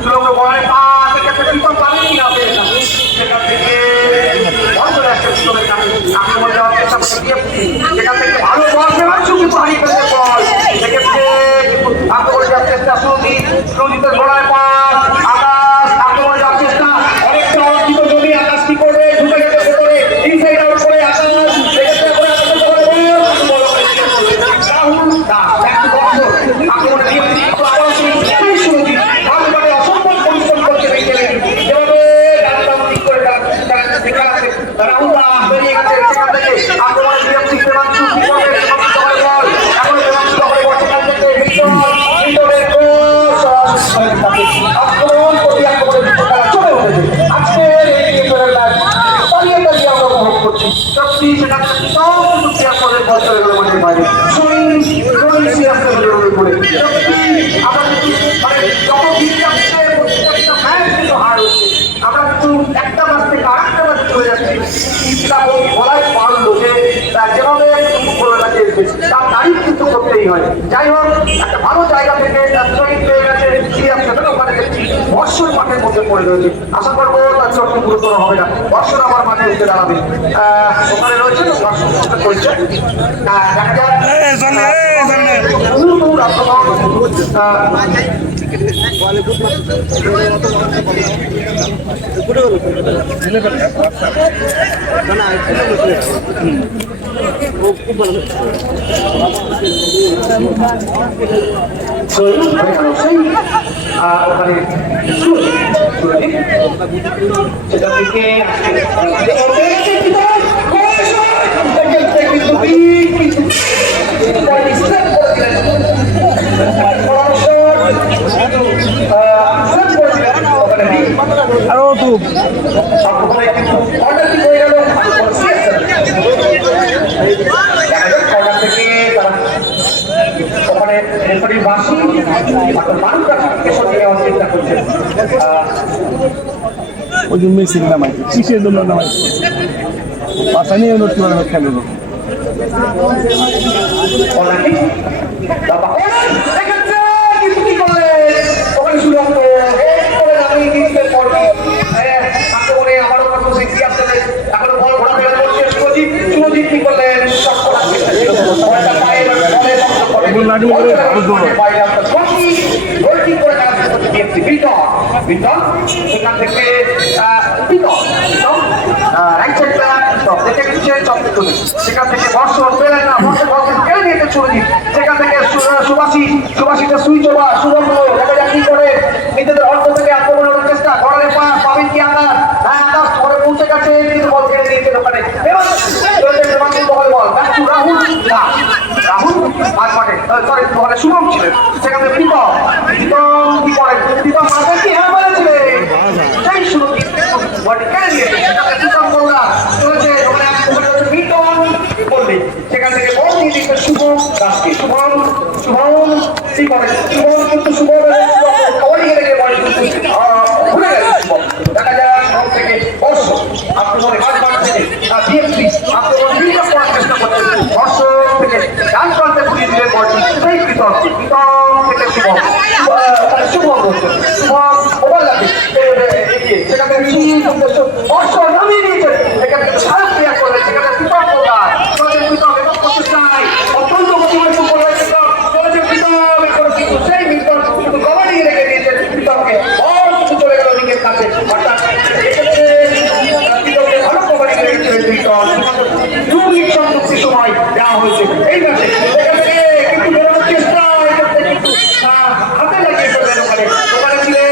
সুরঙ্গ বলের পা থেকে একটা পিকআপ পাবেনি না পেয়ে যাবে সেখান থেকে বল চলে আসছে পিকআপের কাছে আক্রমণ দেওয়ার চেষ্টা করছে বিএফসি সেখান থেকে ভালো বল দেওয়াচ্ছু কিন্তু হারিয়ে ফেলছে বল সেক্ষেত্রে আক্রমণ দেওয়ার চেষ্টা সুজিতের গোড়ায় পাস আকাশ আক্রমণ দেওয়ার চেষ্টা অনেকটা অর্জিত জমি আকাশ কি করবে ঢুকে গেছে ভেতরে ইনসাইড আউট করে আকাশ সেক্ষেত্রে করে আকাশ করে বল রাহুল দাস একটু বছর আক্রমণে বিএফসি আবার সুজিত ভালোভাবে অসম্ভব পরিশ্রম করছে বিকেলে যেভাবে ডানটা ঠিক করে দেখাচ্ছে রাহুল দাস বেরিয়ে গেছে সেখান থেকে আক্রমণে বিএফসি দেবাংশু কি করবে দেবাংশু করে বল এখন দেবাংশু করে বল সেখান থেকে ভিতরের আক্রমণ প্রতি আক্রমণের খেলা চলে উঠেছে আজকের এই ক্রিকেটের ম্যাচ পালিয়ে পালিয়ে আমরা উপভোগ করছি সত্যি সেখান থেকে সব কিছু আক্রমণের বল চলে গেল মাঠের বাইরে করে সত্যি আমাদের মানে যত দিন যাচ্ছে প্রত্যেকটা ম্যাচ কিন্তু হার হচ্ছে আমরা কিন্তু একটা ম্যাচ থেকে আরেকটা ম্যাচ চলে যাচ্ছি সেটা বলাই পারলো যে যেভাবে ফুটবলটা খেলছে তার তারিফ কিন্তু করতেই হয় যাই হোক একটা ভালো জায়গা থেকে শহীদ পেয়ে গেছে সিরিয়াস সেভেন ওখানে দেখছি বর্ষর মাঠের মধ্যে পড়ে রয়েছে আশা করবো তার চোখ গুরুত্ব হবে না বর্ষর আবার মাঠে উঠে দাঁড়াবে ওখানে রয়েছে তো দর্শক করছে দেখা যাক ওখানে সেটা থেকে আরো তো ওখানে রেফারির বাসি মানুষরা নেওয়ার চেষ্টা করছে ওই জন্য মেসির নামাই কিসের জন্য নামাই পাশা নিয়ে উন্নতি মানে খেলে সেখান থেকে সেখান থেকে বর্ষ পেলেন না বর্ষ কেড়ে নিয়েছে সুরজিৎ সেখান থেকে সুভাষিত সুইচ ওভার সুবর্ণ দেখা যাক কি করে নিজেদের অর্থ থেকে আক্রমণের চেষ্টা করার পাবেন কি আকাশ হ্যাঁ আকাশ ঘরে পৌঁছে গেছে কিন্তু বল কেড়ে নিয়েছে ওখানে এবার বল রাহুল মাঝ মাঠে সরি ওখানে শুভম ছিলেন সেখানে প্রীতম কি করে প্রীতম মাঝে কি হ্যাঁ বলেছিলেন সেই সুরজিৎ বলটি কেড়ে নিয়েছে সেখানে প্রীতম বলরা চলেছে ওখানে বলবে সেখান থেকে বল নিয়ে দিচ্ছে শুভম দাসকে শুভম কি করে শুভম কিন্তু শুভম কবাডি লেগে বল ভুলে গেছে শুভম দেখা যায় শুভম থেকে বর্ষ আক্রমণে মাঝ থেকে বিএফসি আক্রমণ বিল্ডআপ করার চেষ্টা করছে বর্ষ থেকে ডান প্রান্তে ঘুরিয়ে দিলেন বলটি সেই প্রীতম থেকে শুভম বলছে শুভম ওভার লাগে সেখানে বর্ষ নামিয়ে দিয়েছে এখানে সারা ক্রিয়া করবে সেখানে প্রীতম বললার অত্যন্ত গতিময় ফুটবল হয়েছে প্রীতম এখন কিন্তু সেই মিল্টন কিন্তু কবাডি রেখে দিয়েছে প্রীতমকে বল কিন্তু চলে গেল দিকের কাছে অর্থাৎ এক্ষেত্রে প্রীতমকে ভালো কবাডি রেখেছিলেন মিল্টন 2 মিনিট সংযুক্তি সময় দেওয়া হয়েছে এই ম্যাচে এখান থেকে কিন্তু বেরোনোর চেষ্টা এক্ষেত্রে কিন্তু হাতে লাগিয়ে ফেলবেন ওখানে ছিলেন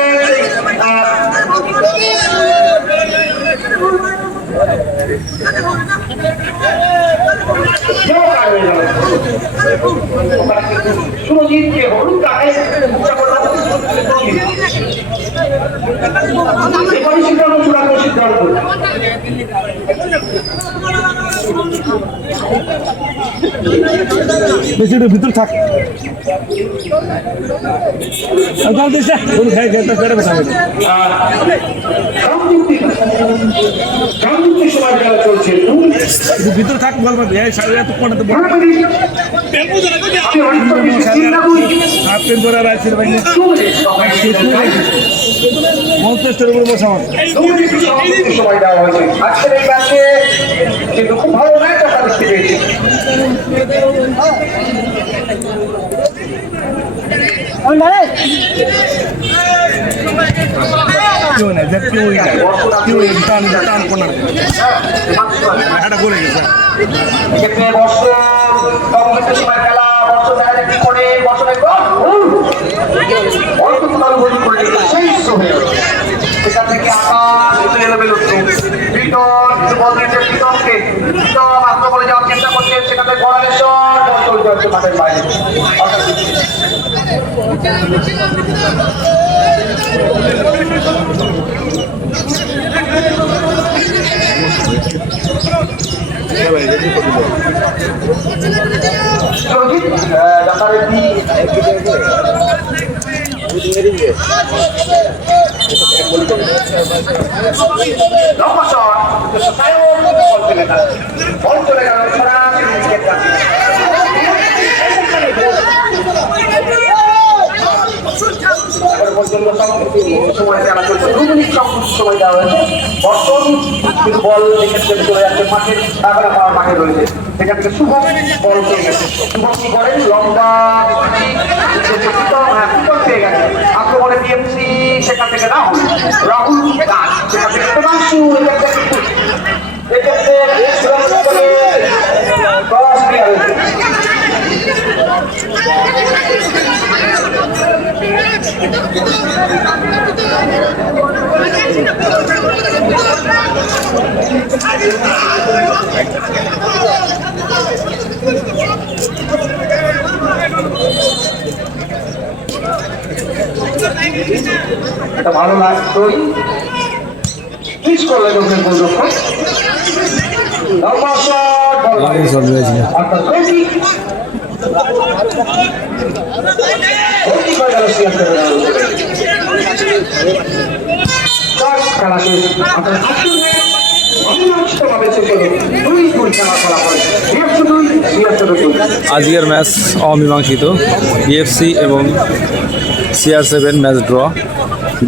সুরজিৎকে হলুদ কাটে এবারই সিদ্ধান্ত চূড়ান্ত সিদ্ধান্ত মেসির ভিতর থাক সংযুক্তি সময় খেলা চলছে ভিতরে থাক বল পাবি এই সাড়ে এত কোণাতে বল হাফ পেন ধরে রাখছি ভাই মস্তের উপর বসা সময় দেওয়া হয়েছে আজকের এই ম্যাচে কিন্তু খুব ভালো ম্যাচ আমরা দেখতে পেয়েছি কেউ নাই দেখ কেউ টান টান কোণার এটা করে গেছে এক্ষেত্রে বর্ষ কমপ্লিট সময় খেলা বর্ষ দেখা কি করে বর্ষের অল্প কোথাও গোল করে সেই সময় সেখান থেকে আকাশ উঠে এলো বেরোচ্ছে বিটন বল দিয়েছে বিটনকে বিটন আক্রমণে যাওয়ার চেষ্টা করছে সেখানে গড়ালেশ্বর বল চলে যাচ্ছে মাঠের বাইরে লম্বা শট বল চলে গেল সময় দেওয়া চলছে 2 মিনিট সময় দেওয়া হয়েছে বর্তমান কিন্তু বল এক্ষেত্রে চলে যাচ্ছে মাঠে তারপরে পাওয়ার মাঠে রয়েছে সেখান থেকে শুভম বল পেয়ে গেছে শুভম কি করেন লম্বা পেয়ে গেছে আক্রমণে বিএমসি সেখান থেকে রাহুল দাস সেখান থেকে প্রধানশু এক্ষেত্রে ক্রস দেওয়া হয়েছে এটা ভালো লাগতো মিস করলেন ওখানে গোলরক্ষক লম্বা শট আপনার খেলা শেষ আপনার আজকের ম্যাচ অমীমাংসিত বিএফসি এবং CR7 ম্যাচ ড্র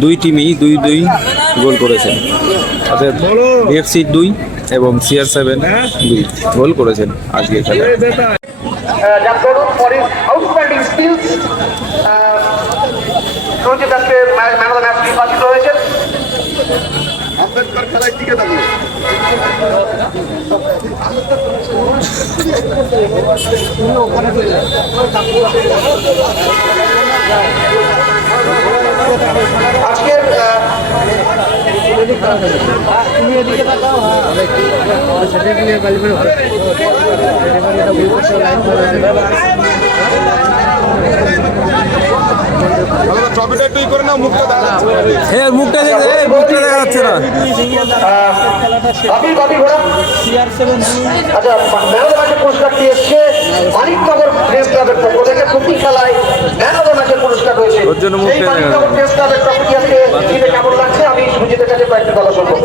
দুই টিমই 2-2 গোল করেছেন অর্থাৎ বিএফসি 2 এবং CR7 2 গোল করেছেন আজকের খেলায় যার দরুন for his outstanding skills Sujit আজকে ম্যান অফ দ্য ম্যাচ নির্বাচিত হয়েছেন আম্বেদকর খেলায় টিকে থাকলো আজকের তুমি এদিকে তাকাও সেটা দিয়ে গালিবের ভালো এটা বলছো লাইন করে ট্রফিটা একটু করে না মুখটা দেখা মুখটা দেখা যাচ্ছে না আচ্ছা ম্যান অফ দ্য ম্যাচের পুরস্কারটি এসছে মানিকনগর প্রেস ক্লাবের পক্ষ থেকে প্রতি খেলায় ম্যান অফ দ্য ম্যাচের পুরস্কার রয়েছে সেই মানিকনগর প্রেস ক্লাবের ট্রফিটি আজকে জিতে কেমন লাগছে আমি সুজিতের কাছে কয়েকটি কথা শুনবো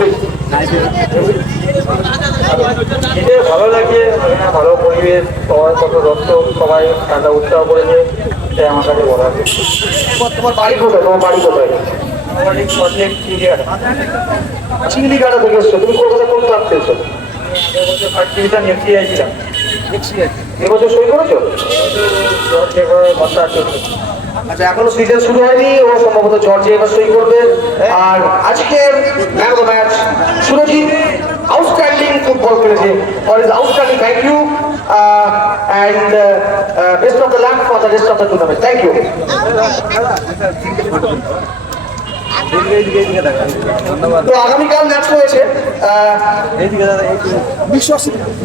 ভালো লাগছে ভালো পরিবেশ সবাই কত দর্শক সবাই ঠান্ডা উৎসাহ করেছে তাই আমার কাছে বলা আছে তোমার বাড়ি কোথায় তোমার বাড়ি কোথায় চিংড়িঘাটা থেকে এসছো তুমি কলকাতা কোন ক্লাব খেলছো ফার্স্ট ডিভিশন এফসি আইছিলাম এবছর সই করেছো আচ্ছা এখনো সিজন শুরু হয়নি ও সম্ভবত জর্জে এবার সই করবে আর আজকের man of the match Surajit outstanding football খেলেছে for is outstanding thank you and best of the luck for the rest of the tournament thank you তো আগামীকাল ম্যাচ রয়েছে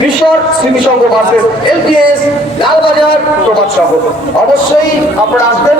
বিশ্বর স্মৃতিসংঘ ভার্সেস LTS লালবাজার প্রভাত সংঘ অবশ্যই আপনারা আসবেন